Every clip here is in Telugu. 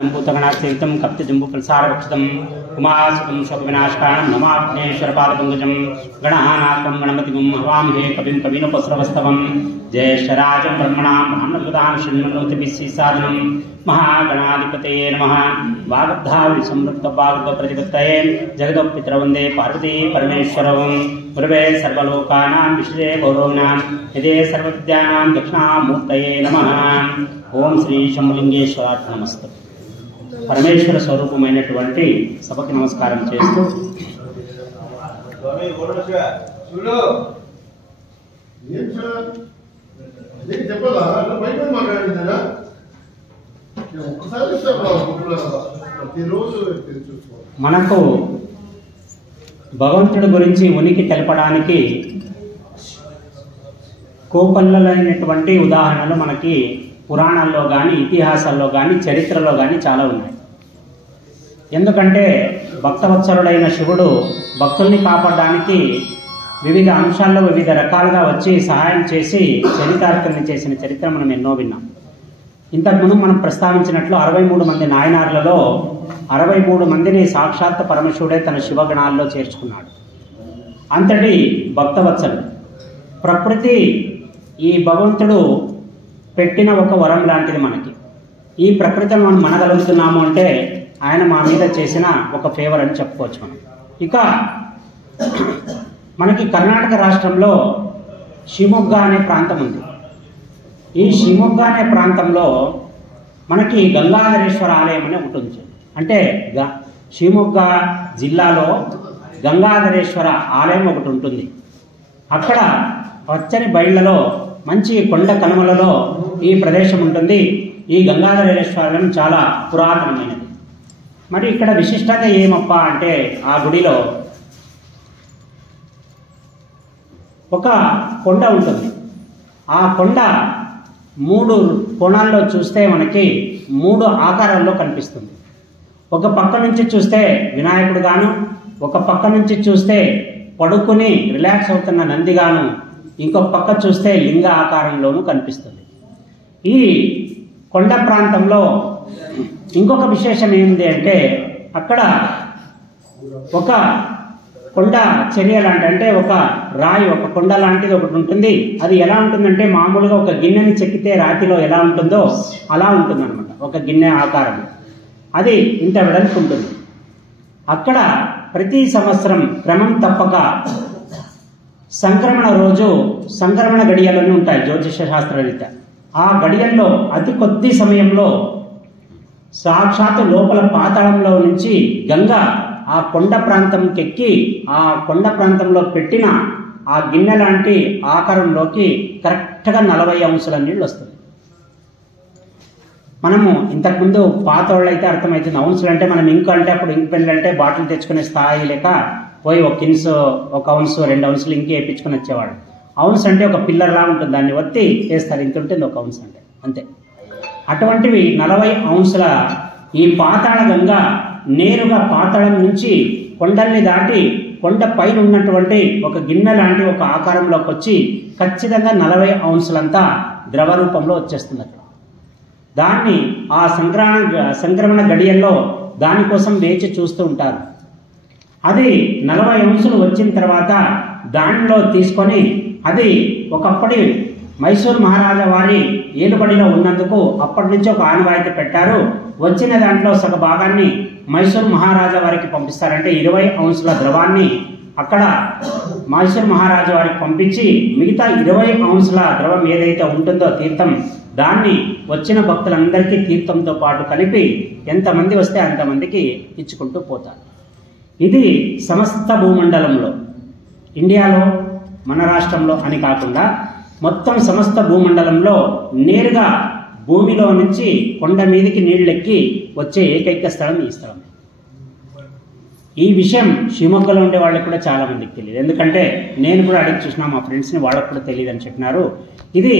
भूतगणाक्षितं कप्तजम्बुफलसारभक्षितं उमासुतं शोकविनाशकारणं नमाग्नेश्वरपादपङ्कजं गणानाथं गणपतिं हवामहे कविं कवीनोपस्रवस्तवं ज्येष्ठराजं ब्रह्मणां ब्रह्मणस्पदां शृण्वन्नोतिभिस्सीसादनं महागणाधिपतये नमः। वागब्धाविसंवृत्तवागप्रतिपत्तये जगदोपितरवन्दे पार्वती परमेश्वरं गुरवे सर्वलोकानां विश्वे गौरवाणां यदे सर्वविद्यानां दक्षिणामूर्तये नमः। ओम श्री शंभुलिंगेश्वराय नमस्ते। परमेश्वर स्वरूपమైనటువంటి సభకి నమస్కారం చేస్తూ మనకు భగవంతుడి గురించి ఉనికి తెలపడానికి కోపల్లలైనటువంటి ఉదాహరణలు మనకి పురాణాల్లో కానీ ఇతిహాసాల్లో కానీ చరిత్రలో కానీ చాలా ఉన్నాయి. ఎందుకంటే భక్తవత్సలుడైన శివుడు భక్తుల్ని కాపాడడానికి వివిధ అంశాల్లో వివిధ రకాలుగా వచ్చి సహాయం చేసి చరితార్థుల్ని చేసిన చరిత్ర మనం ఎన్నో విన్నాం. ఇంతకుముందు మనం ప్రస్తావించినట్లు 63 మంది నాయనార్లలో 63 మందిని సాక్షాత్ పరమశివుడే తన శివగణాల్లో చేర్చుకున్నాడు. అంతటి భక్తవత్సలుడు. ప్రకృతి ఈ భగవంతుడు పెట్టిన ఒక వరం లాంటిది మనకి. ఈ ప్రకృతిని మనం మనగలుగుతున్నాము అంటే ఆయన మా మీద చేసిన ఒక ఫేవర్ అని చెప్పుకోవచ్చు మనం. ఇక మనకి కర్ణాటక రాష్ట్రంలో షిమొగ్గ అనే ప్రాంతం ఉంది. ఈ షిమొగ్గ అనే ప్రాంతంలో మనకి గంగాధరేశ్వర ఆలయం అనే ఒకటి ఉంది. అంటే షిమొగ్గ జిల్లాలో గంగాధరేశ్వర ఆలయం ఒకటి ఉంటుంది. అక్కడ పచ్చని బయళ్లలో మంచి కొండ కనుమలలో ఈ ప్రదేశం ఉంటుంది. ఈ గంగాధరేశ్వరం చాలా పురాతనమైనది. మరి ఇక్కడ విశిష్టత ఏమప్ప అంటే ఆ గుడిలో ఒక కొండ ఉంటుంది. ఆ కొండ 3 కోణాల్లో చూస్తే మనకి 3 ఆకారాల్లో కనిపిస్తుంది. ఒక పక్క నుంచి చూస్తే వినాయకుడు గాను, ఒక పక్క నుంచి చూస్తే పడుకుని రిలాక్స్ అవుతున్న నందిగాను, ఇంకొక పక్క చూస్తే లింగ ఆకారంలోనూ కనిపిస్తుంది. ఈ కొండ ప్రాంతంలో ఇంకొక విశేషం ఏమిటి అంటే అక్కడ ఒక కొండ చర్య లాంటి అంటే ఒక రాయి, ఒక కొండ లాంటిది ఒకటి ఉంటుంది. అది ఎలా ఉంటుందంటే మామూలుగా ఒక గిన్నెని చెక్కితే రాతిలో ఎలా ఉంటుందో అలా ఉంటుందన్నమాట. ఒక గిన్నె ఆకారం అది ఇంత వెడల్పు ఉంటుంది. అక్కడ ప్రతి సంవత్సరం క్రమం తప్పక సంక్రమణ రోజు సంక్రమణ గడియలని ఉంటాయి జ్యోతిష శాస్త్రరీత్యా. ఆ గడియల్లో అతి కొద్ది సమయంలో సాక్షాత్తు లోపల పాతాళంలో నుంచి గంగ ఆ కొండ ప్రాంతంకి ఎక్కి ఆ కొండ ప్రాంతంలో పెట్టిన ఆ గిన్నె లాంటి ఆకారంలోకి కరెక్ట్గా 40 అంశాల నీళ్ళు వస్తుంది. మనము ఇంతకుముందు పాత వాళ్ళు అయితే అర్థమవుతుంది. అంశాలు అంటే మనం ఇంకు అంటే అప్పుడు ఇంకు పెళ్ళి అంటే బాటిల్ తెచ్చుకునే స్థాయి లేక పోయి 1 ఔన్స్ 2 ఔన్సులు ఇంకే వేయించుకొని వచ్చేవాడు. ఔన్స్ అంటే ఒక పిల్లర్లా ఉంటుంది, దాన్ని ఒత్తి వేస్తారు. ఇంత ఉంటుంది 1 ఔన్స్ అంటే అంతే. అటువంటివి 40 ఔన్సుల ఈ పాతాళ గంగ నేరుగా పాతాళం నుంచి కొండల్ని దాటి కొండ పైన ఉన్నటువంటి ఒక గిన్నె లాంటి ఒక ఆకారంలోకి వచ్చి ఖచ్చితంగా 40 ఔన్సులంతా ద్రవ రూపంలో వచ్చేస్తుంది అక్కడ. దాన్ని ఆ సంక్రమణ గడియల్లో దానికోసం వేచి చూస్తూ ఉంటారు. అది 40 అంశాలు వచ్చిన తర్వాత దానిలో తీసుకొని అది ఒకప్పటి మైసూర్ మహారాజా వారి ఏలుబడిలో ఉన్నందుకు అప్పటి నుంచి ఒక ఆనవాయితీ పెట్టారు. వచ్చిన దాంట్లో సగ భాగాన్ని మైసూర్ మహారాజా వారికి పంపిస్తారంటే 20 అంశాల ద్రవాన్ని అక్కడ మైసూర్ మహారాజా వారికి పంపించి మిగతా 20 అంశాల ద్రవం ఏదైతే ఉంటుందో తీర్థం దాన్ని వచ్చిన భక్తులందరికీ తీర్థంతో పాటు కలిపి ఎంతమంది వస్తే అంతమందికి ఇచ్చుకుంటూ పోతారు. ఇది సమస్త భూమండలంలో ఇండియాలో మన రాష్ట్రంలో అని కాకుండా మొత్తం సమస్త భూమండలంలో నేరుగా భూమిలో నుంచి కొండ మీదకి నీళ్ళెక్కి వచ్చే ఏకైక స్థలం ఈ స్థలం. ఈ విషయం షిమొగ్గలో ఉండే వాళ్ళకి కూడా చాలా మందికి తెలియదు. ఎందుకంటే నేను కూడా అడిగి చూసినా మా ఫ్రెండ్స్ని, వాళ్ళకు కూడా తెలియదు అని చెప్పినారు. ఇది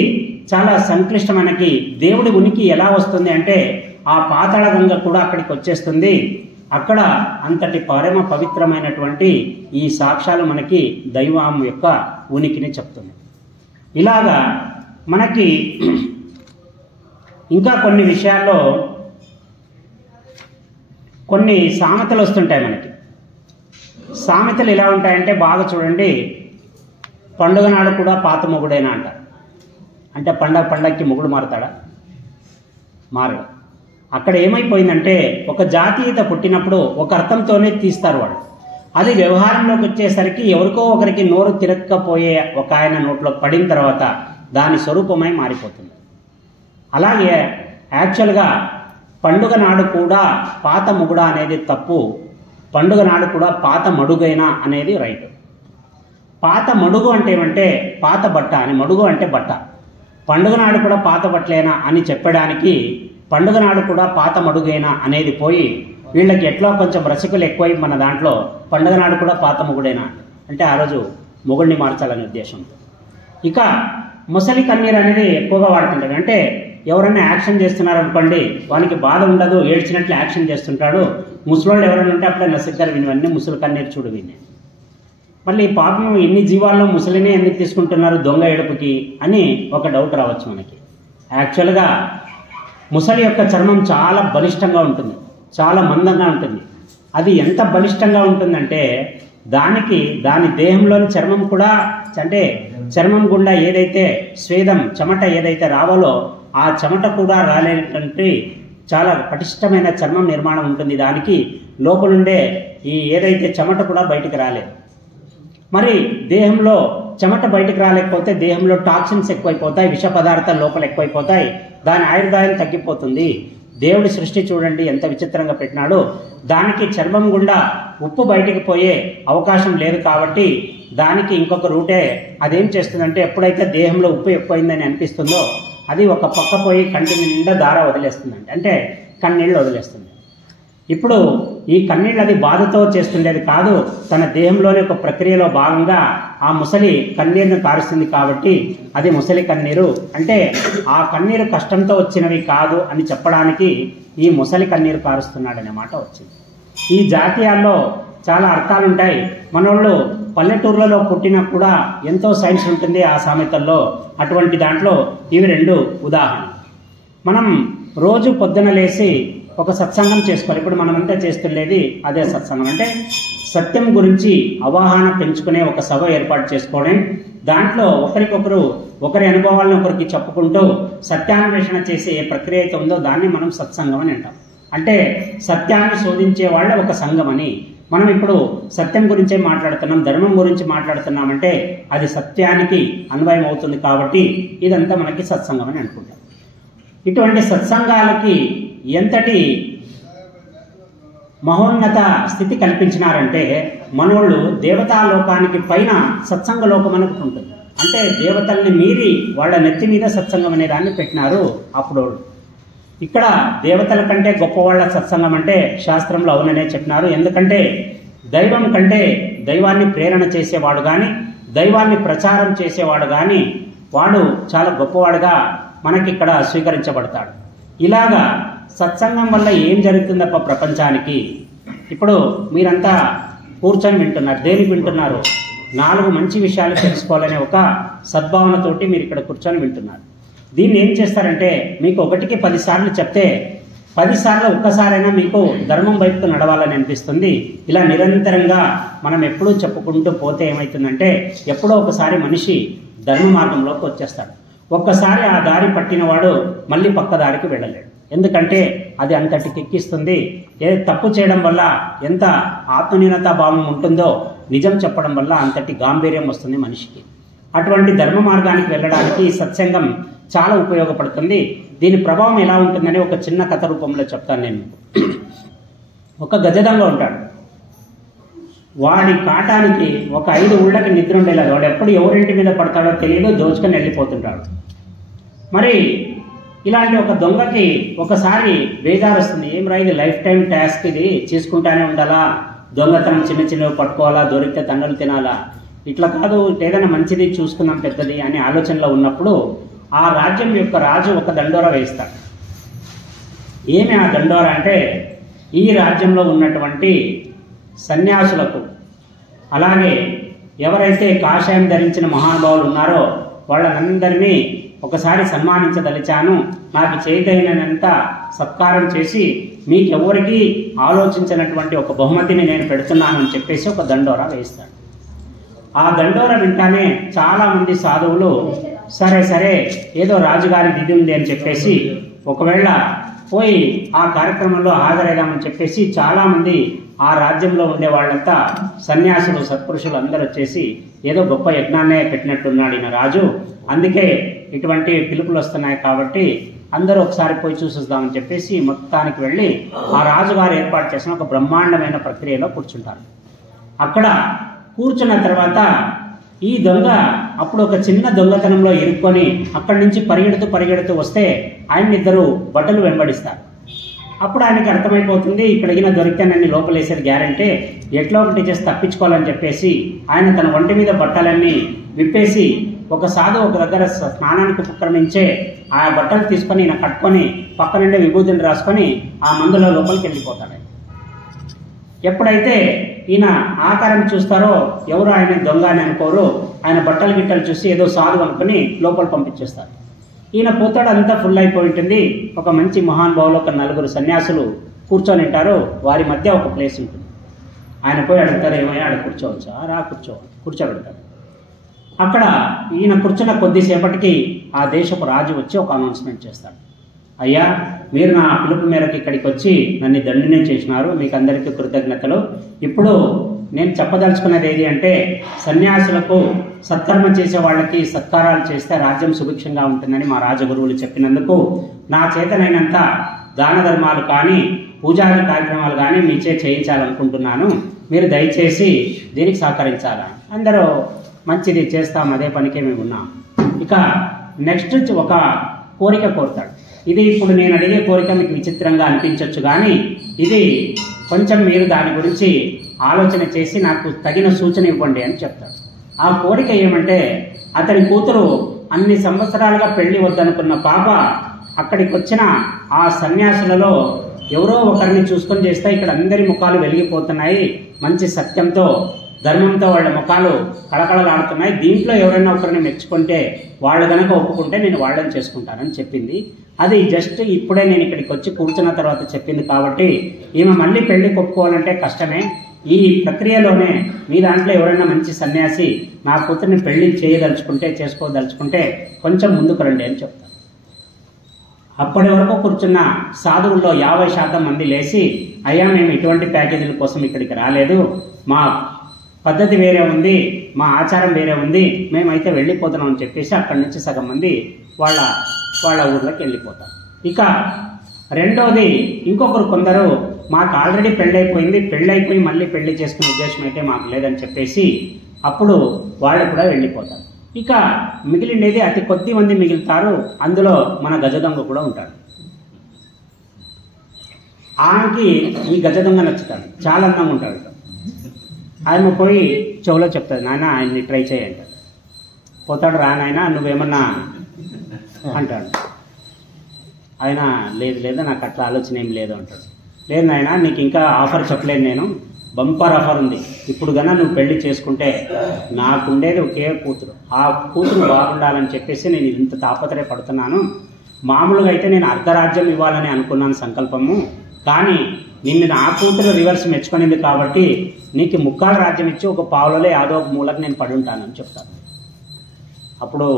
చాలా సంక్లిష్టమైనకి దేవుడి ఉనికి ఎలా వస్తుంది అంటే ఆ పాతాళ గంగ కూడా అక్కడికి వచ్చేస్తుంది. అక్కడ అంతటి పరమ పవిత్రమైనటువంటి ఈ సాక్ష్యాలు మనకి దైవం యొక్క ఉనికిని చెప్తుంది. ఇలాగా మనకి ఇంకా కొన్ని విషయాల్లో కొన్ని సామెతలు వస్తుంటాయి మనకి. సామెతలు ఎలా ఉంటాయంటే బాగా చూడండి. పండుగ నాడు కూడా పాత మొగుడేనా అంటారు. అంటే పండగకి మొగుడు మారుతాడా? మారడు. అక్కడ ఏమైపోయిందంటే ఒక జాతీయత పుట్టినప్పుడు ఒక అర్థంతోనే తీస్తారు వాళ్ళు. అది వ్యవహారంలోకి వచ్చేసరికి ఎవరికో ఒకరికి నోరు తిరగకపోయే ఒక ఆయన నోట్లో పడిన తర్వాత దాని స్వరూపమై మారిపోతుంది. అలాగే యాక్చువల్గా పండుగ నాడు కూడా పాత మొగుడా అనేది తప్పు. పండుగ నాడు కూడా పాత మడుగైనా అనేది రైట్. పాత మడుగు అంటే ఏమంటే పాత బట్ట అని, మడుగు అంటే బట్ట. పండుగ నాడు కూడా పాత బట్టలేనా అని చెప్పడానికి పండుగ నాడు కూడా పాత మడుగైనా అనేది పోయి వీళ్ళకి ఎట్లా కొంచెం రసికులు ఎక్కువై మన దాంట్లో పండుగ నాడు కూడా పాత మొగుడైనా అంటే ఆ రోజు మొగుడిని మార్చాలనే ఉద్దేశంతో. ఇక ముసలి కన్నీరు అనేది ఎక్కువగా వాడుతుంటాడు. అంటే ఎవరైనా యాక్షన్ చేస్తున్నారు అనుకోండి, వానికి బాధ ఉండదు, ఏడ్చినట్లు యాక్షన్ చేస్తుంటాడు. ముసలోళ్ళు ఎవరైనా ఉంటే అప్పుడే నసిగ్గారు వినివన్నీ ముసలి కన్నీరు చూడు విని. మళ్ళీ పాపం ఇన్ని జీవాల్లో ముసలినే ఎందుకు తీసుకుంటున్నారు దొంగ ఏడుపుకి అని ఒక డౌట్ రావచ్చు మనకి. యాక్చువల్గా ముసలి యొక్క చర్మం చాలా బలిష్టంగా ఉంటుంది, చాలా మందంగా ఉంటుంది. అది ఎంత బలిష్టంగా ఉంటుందంటే దాని దేహంలోని చర్మం కూడా, అంటే చర్మం గుండా ఏదైతే స్వేదం చెమట ఏదైతే రావాలో ఆ చెమట కూడా రాలేటువంటి చాలా పటిష్టమైన చర్మం నిర్మాణం ఉంటుంది. దానికి లోపలుండే ఈ ఏదైతే చెమట కూడా బయటికి రాలేదు. మరి దేహంలో చెమట బయటికి రాలేకపోతే దేహంలో టాక్సిన్స్ ఎక్కువైపోతాయి, విష పదార్థాలు లోపల ఎక్కువైపోతాయి, దాని ఆయుర్దాయం తగ్గిపోతుంది. దేవుడి సృష్టి చూడండి ఎంత విచిత్రంగా పెట్టినాడు. దానికి చర్మం గుండా ఉప్పు బయటికి పోయే అవకాశం లేదు కాబట్టి దానికి ఇంకొక రూటే అదేం చేస్తుందంటే ఎప్పుడైతే దేహంలో ఉప్పు ఎక్కువైందని అనిపిస్తుందో అది ఒక పక్క పోయి కంటి నిండా దార వదిలేస్తుందండి, అంటే కన్నీళ్ళు వదిలేస్తుంది. ఇప్పుడు ఈ కన్నీళ్ళు అది బాధతో చేస్తుండేది కాదు, తన దేహంలోని ఒక ప్రక్రియలో భాగంగా ఆ ముసలి కన్నీరును కారుస్తుంది కాబట్టి అది ముసలి కన్నీరు. అంటే ఆ కన్నీరు కష్టంతో వచ్చినవి కాదు అని చెప్పడానికి ఈ ముసలి కన్నీరు కారుస్తున్నాడనే మాట వచ్చింది. ఈ జాతీయాల్లో చాలా అర్థాలు ఉంటాయి. మనోళ్ళు పల్లెటూర్లలో పుట్టినా కూడా ఎంతో సైన్స్ ఉంటుంది ఆ సామెతల్లో. అటువంటి దాంట్లో ఇవి రెండు ఉదాహరణ. మనం రోజు పొద్దున లేచి ఒక సత్సంగం చేసుకోవాలి. ఇప్పుడు మనమంతా చేస్తుండేది అదే సత్సంగం. అంటే సత్యం గురించి అవగాహన పెంచుకునే ఒక సభ ఏర్పాటు చేసుకోవడం, దాంట్లో ఒకరికొకరు ఒకరి అనుభవాలను ఒకరికి చెప్పుకుంటూ సత్యాన్వేషణ చేసే ఏ ప్రక్రియ అయితే ఉందో దాన్ని మనం సత్సంగం అని అంటాం. అంటే సత్యాన్ని శోధించే వాళ్ళ ఒక సంఘం అని. మనం ఇప్పుడు సత్యం గురించే మాట్లాడుతున్నాం, ధర్మం గురించి మాట్లాడుతున్నామంటే అది సత్యానికి అన్వయం అవుతుంది కాబట్టి ఇదంతా మనకి సత్సంగం అని అనుకుంటాం. ఇటువంటి సత్సంగాలకి ఎంతటి మహోన్నత స్థితి కల్పించినారంటే మనోళ్ళు దేవతాలోకానికి పైన సత్సంగ లోకం అని ఉంటుంది. అంటే దేవతల్ని మీరి వాళ్ళ నెత్తి మీద సత్సంగం అనే దాన్ని పెట్టినారు అప్పుడు. ఇక్కడ దేవతల కంటే గొప్పవాళ్ళ సత్సంగం అంటే శాస్త్రంలో అవుననే చెప్పినారు. ఎందుకంటే దైవం కంటే దైవాన్ని ప్రేరణ చేసేవాడు కానీ దైవాన్ని ప్రచారం చేసేవాడు కానీ వాడు చాలా గొప్పవాడుగా మనకి ఇక్కడ స్వీకరించబడతాడు. ఇలాగా సత్సంగం వల్ల ఏం జరుగుతుందప్ప ప్రపంచానికి? ఇప్పుడు మీరంతా కూర్చొని వింటున్నారు. దేనికి వింటున్నారు? 4 మంచి విషయాలు తెలుసుకోవాలనే ఒక సద్భావనతోటి మీరు ఇక్కడ కూర్చొని వింటున్నారు. దీన్ని ఏం చేస్తారంటే మీకు 1కి 10 సార్లు చెప్తే 10 సార్లు ఒక్కసారైనా మీకు ధర్మం వైపుకు నడవాలని అనిపిస్తుంది. ఇలా నిరంతరంగా మనం ఎప్పుడూ చెప్పుకుంటూ పోతే ఏమవుతుందంటే ఎప్పుడో ఒకసారి మనిషి ధర్మ మార్గంలోకి వచ్చేస్తాడు. ఒక్కసారి ఆ దారి పట్టినవాడు మళ్ళీ పక్క దారికి వెళ్ళలేడు. ఎందుకంటే అది అంతటికి ఎక్కిస్తుంది. తప్పు చేయడం వల్ల ఎంత ఆత్మన్యూనతా భావం ఉంటుందో నిజం చెప్పడం వల్ల అంతటి గాంభీర్యం వస్తుంది మనిషికి. అటువంటి ధర్మ మార్గానికి వెళ్ళడానికి సత్సంగం చాలా ఉపయోగపడుతుంది. దీని ప్రభావం ఎలా ఉంటుందని ఒక చిన్న కథ రూపంలో చెప్తాను నేను. ఒక గజదొంగ ఉంటాడు. వాడి కాటానికి ఒక 5 ఊళ్ళకి నిద్ర ఉండేలాగా, వాడు ఎప్పుడు ఎవరింటి మీద పడతాడో తెలియదు, దోచుకొని వెళ్ళిపోతుంటాడు. మరి ఇలాంటి ఒక దొంగకి ఒకసారి బేజారు వస్తుంది. ఏం రా ఇది లైఫ్ టైం టాస్క్, ఇది చేసుకుంటానే ఉండాలా, దొంగతనం చిన్నవి పట్టుకోవాలా, దొరికితే తండలు తినాలా, ఇట్లా కాదు ఏదైనా మంచిది చూసుకుందాం పెద్దది అనే ఆలోచనలో ఉన్నప్పుడు ఆ రాజ్యం యొక్క రాజు ఒక దండోరా వేస్తాడు. ఏమి ఆ దండోరా అంటే ఈ రాజ్యంలో ఉన్నటువంటి సన్యాసులకు అలాగే ఎవరైతే కాషాయం ధరించిన మహానుభావులు ఉన్నారో వాళ్ళందరినీ ఒకసారి సన్మానించదలిచాను, నాకు చేతైనంత సత్కారం చేసి మీకెవరికి ఆలోచించినటువంటి ఒక బహుమతిని నేను పెడుతున్నాను అని చెప్పేసి ఒక దండోరా వేయిస్తాడు. ఆ దండోరా వింటానే చాలా మంది సాధువులు సరే సరే ఏదో రాజుగారి విధి ఉంది అని చెప్పేసి ఒకవేళ పోయి ఆ కార్యక్రమంలో హాజరైదామని చెప్పేసి చాలామంది ఆ రాజ్యంలో ఉండే వాళ్ళంతా సన్యాసులు సత్పురుషులు అందరూ వచ్చేసి ఏదో గొప్ప యజ్ఞాన్నే పెట్టినట్టున్నాడు ఈయన రాజు, అందుకే ఇటువంటి పిలుపులు వస్తున్నాయి కాబట్టి అందరూ ఒకసారి పోయి చూసిద్దామని చెప్పేసి మొత్తానికి వెళ్ళి ఆ రాజుగారు ఏర్పాటు చేసిన ఒక బ్రహ్మాండమైన ప్రక్రియలో కూర్చుంటారు. అక్కడ కూర్చున్న తర్వాత ఈ దొంగ అప్పుడు ఒక చిన్న దొంగతనంలో ఇరుక్కొని అక్కడి నుంచి పరిగెడుతూ వస్తే ఆయన ఇద్దరు బట్టలు వెంబడిస్తారు. అప్పుడు ఆయనకి అర్థమైపోతుంది ఇక్కడ దొరికితే నన్ను లోపలేసేది గ్యారంటీ, ఎట్లా ఒకటి చేసి తప్పించుకోవాలని చెప్పేసి ఆయన తన ఒంటి మీద బట్టలన్నీ విప్పేసి ఒక సాధు ఒక దగ్గర స్నానానికి ఉపక్రమించే ఆ బట్టలు తీసుకొని ఈయన కట్టుకొని పక్క నుండి విభూతిని రాసుకొని ఆ మందుల లోపలికి వెళ్ళిపోతాడు. ఎప్పుడైతే ఈయన ఆకారం చూస్తారో ఎవరు ఆయన దొంగ అని అనుకోరు, ఆయన బట్టలు గిట్టలు చూసి ఏదో సాధు అనుకుని లోపల పంపించేస్తారు. ఈయన పోతాడు, అంతా ఫుల్ అయిపోయి ఉంటుంది. ఒక మంచి మహానుభావులు ఒక 4 సన్యాసులు కూర్చొని ఉంటారు, వారి మధ్య ఒక ప్లేస్ ఉంటుంది. ఆయన పోయి అడుగుతారు, ఏమయ్యా ఆడ కూర్చోవచ్చా? రా కూర్చోబెడతారు. అక్కడ ఈయన కూర్చున్న కొద్దిసేపటికి ఆ దేశపు రాజు వచ్చి ఒక అనౌన్స్మెంట్ చేస్తాడు, అయ్యా మీరు నా పిలుపు మేరకు ఇక్కడికి వచ్చి నన్ను దండనే చేసినారు, మీకు అందరికీ కృతజ్ఞతలు. ఇప్పుడు నేను చెప్పదలుచుకున్నది ఏది అంటే సన్యాసులకు సత్కర్మ చేసే వాళ్ళకి సత్కారాలు చేస్తే రాజ్యం సుభిక్షంగా ఉంటుందని మా రాజగురువులు చెప్పినందుకు నా చేతనైనంత దాన ధర్మాలు కానీ పూజాది కార్యక్రమాలు కానీ మీచే చేయించాలనుకుంటున్నాను, మీరు దయచేసి దీనికి సహకరించాలా. అందరూ మంచిది చేస్తాం, అదే పనికే మేము ఉన్నాం. ఇక నెక్స్ట్ ఒక కోరిక కోరుతాడు. ఇది ఇప్పుడు నేను అడిగే కోరిక మీకు విచిత్రంగా అనిపించవచ్చు, కానీ ఇది కొంచెం మీరు దాని గురించి ఆలోచన చేసి నాకు తగిన సూచన ఇవ్వండి అని చెప్తాడు. ఆ కోరిక ఏమంటే అతని కూతురు అన్ని సంవత్సరాలుగా పెళ్లి వద్దనుకున్న పాప అక్కడికి వచ్చిన ఆ సన్యాసులలో ఎవరో ఒకరిని చూసుకొని చేస్తే ఇక్కడ అందరి ముఖాలు వెలిగిపోతున్నాయి, మంచి సత్యంతో ధర్మంతో వాళ్ళ ముఖాలు కళకళలాడుతున్నాయి, దీంట్లో ఎవరైనా ఒకరిని మెచ్చుకుంటే వాళ్ళు కనుక ఒప్పుకుంటే నేను వాళ్ళని చేసుకుంటానని చెప్పింది. అది జస్ట్ ఇప్పుడే నేను ఇక్కడికి వచ్చి కూర్చున్న తర్వాత చెప్పింది కాబట్టి ఈమె మళ్ళీ పెళ్లి ఒప్పుకోవాలంటే కష్టమే. ఈ ప్రక్రియలోనే మీ దాంట్లో ఎవరైనా మంచి సన్యాసి నా కూతుర్ని పెళ్లి చేసుకోదలుచుకుంటే కొంచెం ముందుకు రండి అని చెప్తాను. అప్పటి వరకు కూర్చున్న సాధువుల్లో 50% మంది లేచి, అయ్యా మేము ఇటువంటి ప్యాకేజీల కోసం ఇక్కడికి రాలేదు, మా పద్ధతి వేరే ఉంది, మా ఆచారం వేరే ఉంది, మేమైతే వెళ్ళిపోతున్నాం అని చెప్పేసి అక్కడి నుంచి సగం మంది వాళ్ళ ఊర్లోకి వెళ్ళిపోతారు. ఇక రెండవది ఇంకొకరు కొందరు మాకు ఆల్రెడీ పెళ్ళైపోయి మళ్ళీ పెళ్లి చేసుకునే ఉద్దేశం అయితే మాకు లేదని చెప్పేసి అప్పుడు వాళ్ళు కూడా వెళ్ళిపోతారు. ఇక మిగిలిండేది అతి కొద్ది మంది మిగులుతారు, అందులో మన గజదొంగ కూడా ఉంటాడు. ఆయనకి ఈ గజదొంగ నచ్చుతాడు, చాలా అందంగా ఉంటాడు. ఆయన పోయి చెవులో చెప్తాడు, నాయన ఆయన్ని ట్రై చేయంటాడు. పోతాడు, రా నాయన నువ్వేమన్నా అంటాడు. ఆయన లేదు నాకు అట్లా ఆలోచన ఏం లేదు అంటాడు. లేదు నాయన నీకు ఇంకా ఆఫర్ చెప్పలేదు, నేను బంపర్ ఆఫర్ ఉంది, ఇప్పుడు కన్నా నువ్వు పెళ్లి చేసుకుంటే నాకుండేది ఒకే కూతురు, ఆ కూతురు బాగుండాలని చెప్పేసి నేను ఇంత తాపత్రయపడుతున్నాను. మామూలుగా అయితే నేను అర్ధరాజ్యం ఇవ్వాలని అనుకున్నాను సంకల్పము, కానీ నిన్ను నా కూతురు రివర్స్ మెచ్చుకునింది కాబట్టి నీకు ముక్కాల రాజ్యం ఇచ్చి ఒక పావులలో యాదో ఒక మూలకు నేను పడి ఉంటానని చెప్తాను. అప్పుడు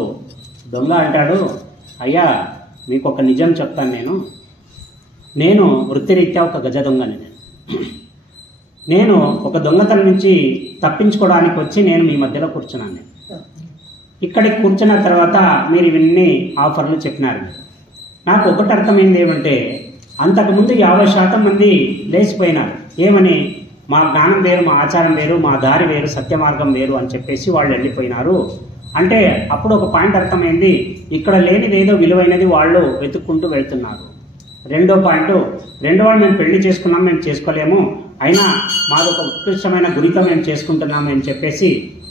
దొంగ అంటాడు, అయ్యా మీకు ఒక నిజం చెప్తాను, నేను వృత్తిరీత్యా ఒక గజ దొంగని. నేను ఒక దొంగతనం నుంచి తప్పించుకోవడానికి వచ్చి నేను మీ మధ్యలో కూర్చున్నాను. ఇక్కడికి కూర్చున్న తర్వాత మీరు ఇవన్నీ ఆఫర్లు చెప్పినారు. నాకు ఒకటి అర్థమైంది ఏమంటే అంతకుముందు 50% మంది లేచిపోయినారు. ఏమని? మా జ్ఞానం వేరు, మా ఆచారం వేరు, మా దారి వేరు, సత్య మార్గం వేరు అని చెప్పేసి వాళ్ళు వెళ్ళిపోయినారు. అంటే అప్పుడు ఒక పాయింట్ అర్థమైంది, ఇక్కడ లేనిది ఏదో విలువైనది వాళ్ళు వెతుక్కుంటూ వెళ్తున్నారు. రెండో పాయింట్, వాళ్ళు మేము పెళ్లి చేసుకున్నాం, మేము చేసుకోలేము, అయినా మాదొక ఉత్కృష్టమైన గురితో మేము చేసుకుంటున్నాము అని చెప్పేసి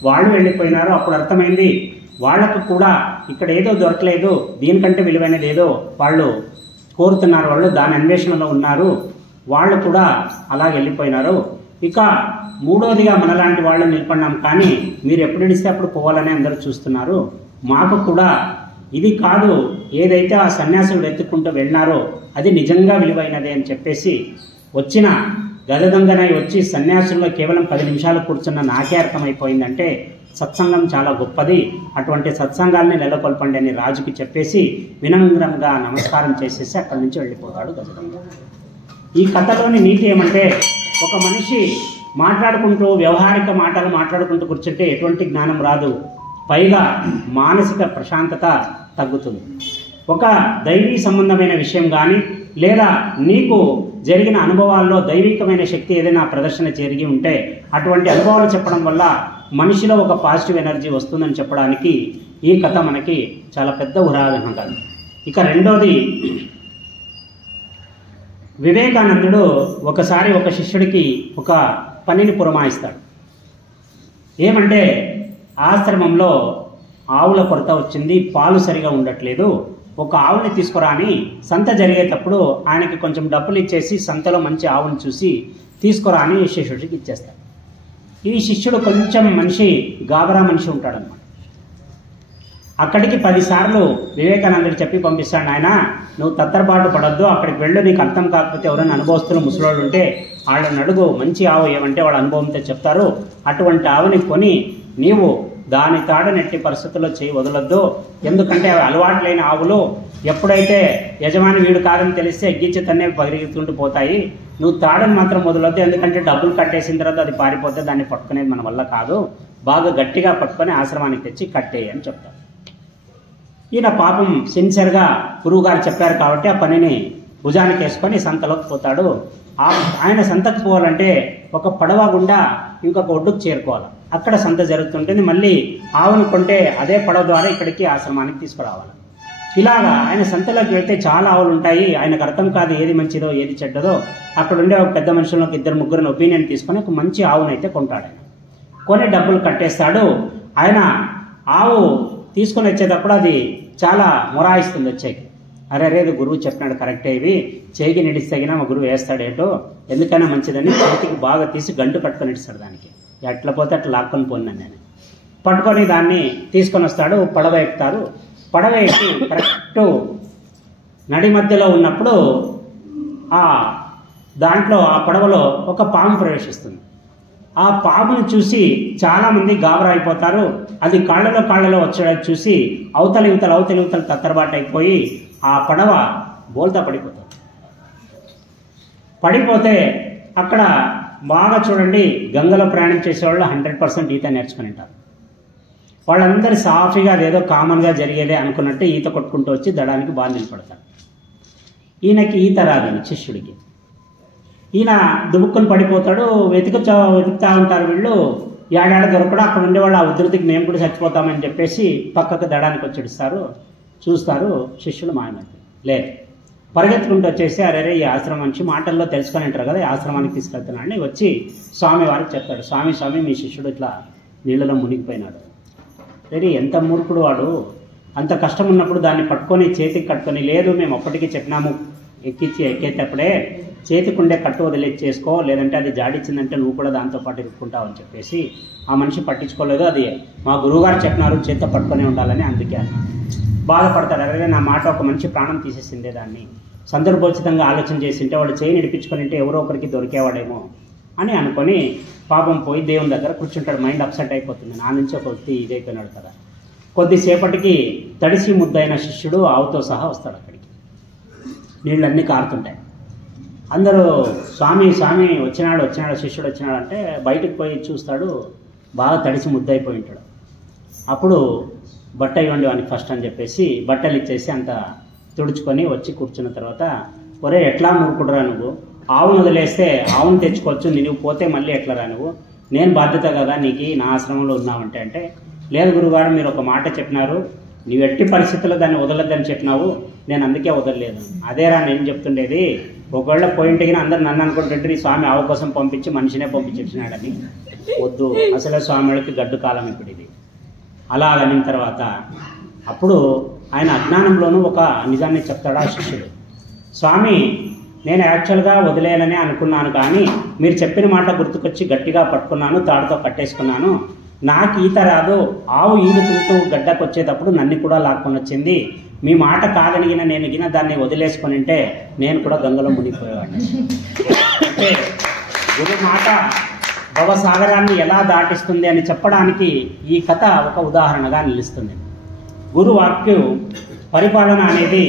వాళ్ళు వెళ్ళిపోయినారు. అప్పుడు అర్థమైంది వాళ్ళకు కూడా ఇక్కడ ఏదో దొరకలేదు, దీనికంటే విలువైనది ఏదో వాళ్ళు కోరుతున్నారు, వాళ్ళు దాని అన్వేషణలో ఉన్నారు, వాళ్ళు కూడా అలా వెళ్ళిపోయినారు. ఇక మూడోదిగా మనలాంటి వాళ్ళని నిలబడినాం, కానీ మీరు ఎప్పుడు ఇస్తే అప్పుడు పోవాలని అందరూ చూస్తున్నారు, మాకు కూడా ఇది కాదు, ఏదైతే ఆ సన్యాసులు వెతుక్కుంటూ వెళ్ళినారో అది నిజంగా విలువైనదే అని చెప్పేసి వచ్చిన గదదొంగనై వచ్చి సన్యాసుల్లో కేవలం 10 నిమిషాలు కూర్చున్న నాకే అర్థమైపోయిందంటే సత్సంగం చాలా గొప్పది, అటువంటి సత్సంగాల్ని నెలకొల్పండి అని రాజుకి చెప్పేసి వినమ్రంగా నమస్కారం చేసేసి అక్కడి నుంచి వెళ్ళిపోతాడు గజదొంగ. ఈ కథలోని నీతి ఏమంటే, ఒక మనిషి మాట్లాడుకుంటూ వ్యవహారిక మాటలు మాట్లాడుకుంటూ కూర్చుంటే ఎటువంటి జ్ఞానం రాదు, పైగా మానసిక ప్రశాంతత తగ్గుతుంది. ఒక దైవీ సంబంధమైన విషయం కానీ లేదా నీకు జరిగిన అనుభవాల్లో దైవికమైన శక్తి ఏదైనా ప్రదర్శన జరిగి ఉంటే అటువంటి అనుభవాలు చెప్పడం వల్ల మనిషిలో ఒక పాజిటివ్ ఎనర్జీ వస్తుందని చెప్పడానికి ఈ కథ మనకి చాలా పెద్ద ఉదాహరణ కాదు. ఇక రెండోది, వివేకానందుడు ఒకసారి ఒక శిష్యుడికి ఒక పనిని పురమాయిస్తాడు. ఏమంటే, ఆశ్రమంలో ఆవుల కొరత వచ్చింది, పాలు సరిగా ఉండట్లేదు, ఒక ఆవుని తీసుకురా అని సంత జరిగేటప్పుడు ఆయనకి కొంచెం డబ్బులు ఇచ్చేసి సంతలో మంచి ఆవుని చూసి తీసుకురా అని శిష్యుడికి ఇచ్చేస్తాడు. ఈ శిష్యుడు కొంచెం మనిషి గాబరా మనిషి ఉంటాడనమాట. అక్కడికి 10 సార్లు వివేకానందుడు చెప్పి పంపిస్తాడు, ఆయన నువ్వు తత్తరపాటు పడొద్దు, అక్కడికి వెళ్ళు, నీకు అర్థం కాకపోతే ఎవరైనా అనుభవస్తులు ముసలోళ్ళు ఉంటే వాళ్ళని అడుగు, మంచి ఆవు ఏమంటే వాళ్ళ అనుభవంతో చెప్తారు, అటువంటి ఆవుని కొని నీవు దాని తాడని ఎట్టి పరిస్థితుల్లో చేయి వదలొద్దు, ఎందుకంటే అవి అలవాట్లైన ఆవులు ఎప్పుడైతే యజమాని వీడు కాదని తెలిస్తే ఎగ్గించి తన్నే పరిగెత్తుకుంటూ పోతాయి, నువ్వు తాడని మాత్రం వదలొద్దు, ఎందుకంటే డబ్బులు కట్టేసిన తర్వాత అది పారిపోతే దాన్ని పట్టుకునేది మన వల్ల కాదు, బాగా గట్టిగా పట్టుకొని ఆశ్రమానికి తెచ్చి కట్టేయి అని చెప్తారు. ఈయన పాపం సిన్సియర్గా గురువుగారు చెప్పారు కాబట్టి ఆ పనిని భుజానికి వేసుకొని సంతలోకి పోతాడు. ఆయన సంతకు పోవాలంటే ఒక పడవ గుండా ఇంకొక ఒడ్డుకు చేరుకోవాలి, అక్కడ సంత జరుగుతుంటుంది, మళ్ళీ ఆవును కొంటే అదే పడవ ద్వారా ఇక్కడికి ఆశ్రమానికి తీసుకురావాలి. ఇలాగా ఆయన సంతలోకి వెళ్తే చాలా ఆవులు ఉంటాయి, ఆయనకు అర్థం కాదు ఏది మంచిదో ఏది చెడ్డదో. అక్కడ ఉండే ఒక పెద్ద మనుషులకు 2-3 ఒపీనియన్ తీసుకొని ఒక మంచి ఆవునైతే కొంటాడు. ఆయన కొని డబ్బులు కట్టేస్తాడు. ఆయన ఆవు తీసుకొని వచ్చేటప్పుడు అది చాలా మొరాయిస్తుంది వచ్చేకి, అరే రేది గురువు చెప్పినాడు కరెక్టే, ఇవి చేయికి నిడిస్తగినా మా గురువు వేస్తాడేటో, ఎందుకైనా మంచిదని చేతికి బాగా తీసి గంటు కట్టుకొని ఇస్తాడు. దానికి ఎట్లా పోతే అట్లా లాక్కొని పోన్నాను నేను. పట్టుకొని దాన్ని తీసుకొని వస్తాడు, పడవ ఎక్కుతారు. పడవ ఎక్కి కరెక్ట్ నడి మధ్యలో ఉన్నప్పుడు దాంట్లో ఆ పడవలో ఒక పాము ప్రవేశిస్తుంది. ఆ పామును చూసి చాలామంది గాబరా అయిపోతారు. అది కాళ్ళలో వచ్చేది చూసి అవతలి యువతలు తత్తరబాటు అయిపోయి ఆ పడవ బోల్తా పడిపోతుంది. పడిపోతే అక్కడ బాగా చూడండి, గంగలో ప్రయాణం చేసేవాళ్ళు 100% ఈత నేర్చుకుని ఉంటారు. వాళ్ళందరూ సాఫీగా అదేదో కామన్గా జరిగేదే అనుకున్నట్టు ఈత కొట్టుకుంటూ వచ్చి దడానికి బాగా నిలబడతారు. ఈయనకి ఈత రాదని శిష్యుడికి. ఈయన దుబుక్కుని పడిపోతాడు. వెతుకుతా ఉంటారు వీళ్ళు, ఏడాడ దొరకడు. అక్కడ ఉండేవాళ్ళు ఆ ఉధృతికి మేము కూడా చచ్చిపోతామని చెప్పేసి పక్కకు దడానికి వచ్చేస్తారు. చూస్తారు, శిష్యుడు మాయమైపోయి లేదు. పరిగెత్తుకుంటూ వచ్చేసి అరే ఈ ఆశ్రమం నుంచి మాటల్లో తెలుసుకొని ఉంటారు కదా, ఈ ఆశ్రమానికి తీసుకెళ్తున్నాడని వచ్చి స్వామి వారికి చెప్తాడు, స్వామి మీ శిష్యుడు ఇట్లా నీళ్ళలో మునిగిపోయినాడు. సరే ఎంత మూర్ఖుడు వాడు, అంత కష్టం ఉన్నప్పుడు దాన్ని పట్టుకొని చేతికి కట్టుకొని, లేదు మేము అప్పటికి చెప్పినాము ఎక్కేటప్పుడే చేతికి ఉండే కట్టు వదిలేసుకో, లేదంటే అది జాడిచ్చిందంటే నువ్వు కూడా దాంతోపాటు ఇరుక్కుంటావు అని చెప్పేసి ఆ మనిషి పట్టించుకోలేదు. అది మా గురువుగారు చెప్పినారు చేతితో పట్టుకొని ఉండాలని, అందుకే బాధపడతాడు. అరే నా మాట ఒక మంచి ప్రాణం తీసేసిందే, దాన్ని సందర్భోచితంగా ఆలోచన చేసింటే వాడు చేయి నడిపించుకొని ఉంటే ఎవరో ఒకరికి దొరికేవాడేమో అని అనుకొని పాపం పోయి దేవుని దగ్గర కూర్చుంటాడు. మైండ్ అప్సెట్ అయిపోతుంది, నా నుంచి ఒక వ్యక్తి ఇదైపోయినాడు కదా. కొద్దిసేపటికి తడిసి ముద్దైన శిష్యుడు ఆవుతో సహా వస్తాడు అక్కడికి. నీళ్ళన్నీ కారుతుంటాయి. అందరూ స్వామి వచ్చినాడు శిష్యుడు వచ్చినాడు అంటే బయటకు పోయి చూస్తాడు, బాగా తడిసి ముద్దయిపోయి ఉంటాడు. అప్పుడు బట్ట ఇవ్వండి వానికి ఫస్ట్ అని చెప్పేసి బట్టలు ఇచ్చేసి అంత తుడుచుకొని వచ్చి కూర్చున్న తర్వాత, ఒరే ఎట్లా మూర్ఖుడురా నువ్వు, ఆవును వదిలేస్తే ఆవును తెచ్చుకోవచ్చు, నువ్వు పోతే మళ్ళీ ఎట్లరా నువ్వు, నేను బాధ్యత కదా నీకు, నా ఆశ్రమంలో ఉన్నావంటే అంటే, లేదు గురుగారు మీరు ఒక మాట చెప్పినారు, నీవు ఎట్టి పరిస్థితుల్లో దాన్ని వదలొద్దని చెప్పినావు, నేను అందుకే వదలలేదు. అదేరా నేను చెప్తుండేది, ఒకవేళ పోయింటికి అందరు నన్ను అనుకుంటుంటే ఈ స్వామి ఆవు కోసం పంపించి మనిషినే పంపించినాడని. వద్దు, అసలే స్వామికి గడ్డు కాలం ఇప్పుడు ఇది. అలా అనిన తర్వాత అప్పుడు ఆయన అజ్ఞానంలోనూ ఒక నిజాన్ని చెప్తాడు ఆ శిష్యుడు. స్వామి నేను యాక్చువల్గా వదిలేయాలని అనుకున్నాను, కానీ మీరు చెప్పిన మాట గుర్తుకొచ్చి గట్టిగా పట్టుకున్నాను, తాడుతో కట్టేసుకున్నాను, నాకు ఈత రాదు, ఆవు ఈదుకుంటూ గడ్డకు వచ్చేటప్పుడు నన్ను కూడా లాక్కొని వచ్చింది, మీ మాట కాదనిగిన నేను గిన దాన్ని వదిలేసుకొని ఉంటే నేను కూడా గంగలో మునిగిపోయేవాడిని. అంటే గురు మాట భవసాగరాన్ని ఎలా దాటిస్తుంది అని చెప్పడానికి ఈ కథ ఒక ఉదాహరణగా నిలుస్తుంది. గురువాక్యు పరిపాలన అనేది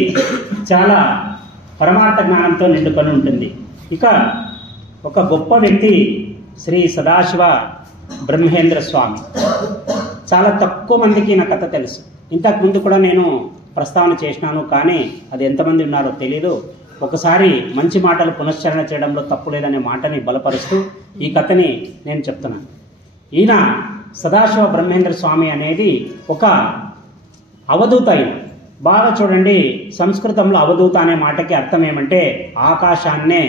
చాలా పరమార్థ జ్ఞానంతో నిండుకొని ఉంటుంది. ఇక ఒక గొప్ప వ్యక్తి శ్రీ సదాశివ బ్రహ్మేంద్ర స్వామి. చాలా తక్కువ మందికి నా కథ తెలుసు. ఇంతకుముందు కూడా నేను ప్రస్తావన చేసినాను, కానీ అది ఎంతమంది ఉన్నారో తెలీదు. ఒకసారి మంచి మాటలు పునశ్చరణ చేయడంలో తప్పు లేదనే మాటని బలపరుస్తూ ఈ కథని నేను చెప్తున్నాను. ఈయన సదాశివ బ్రహ్మేంద్ర స్వామి అనేది ఒక అవధూత. అయిన బాగా చూడండి, సంస్కృతంలో అవధూత అనే మాటకి అర్థం ఏమంటే ఆకాశాన్నే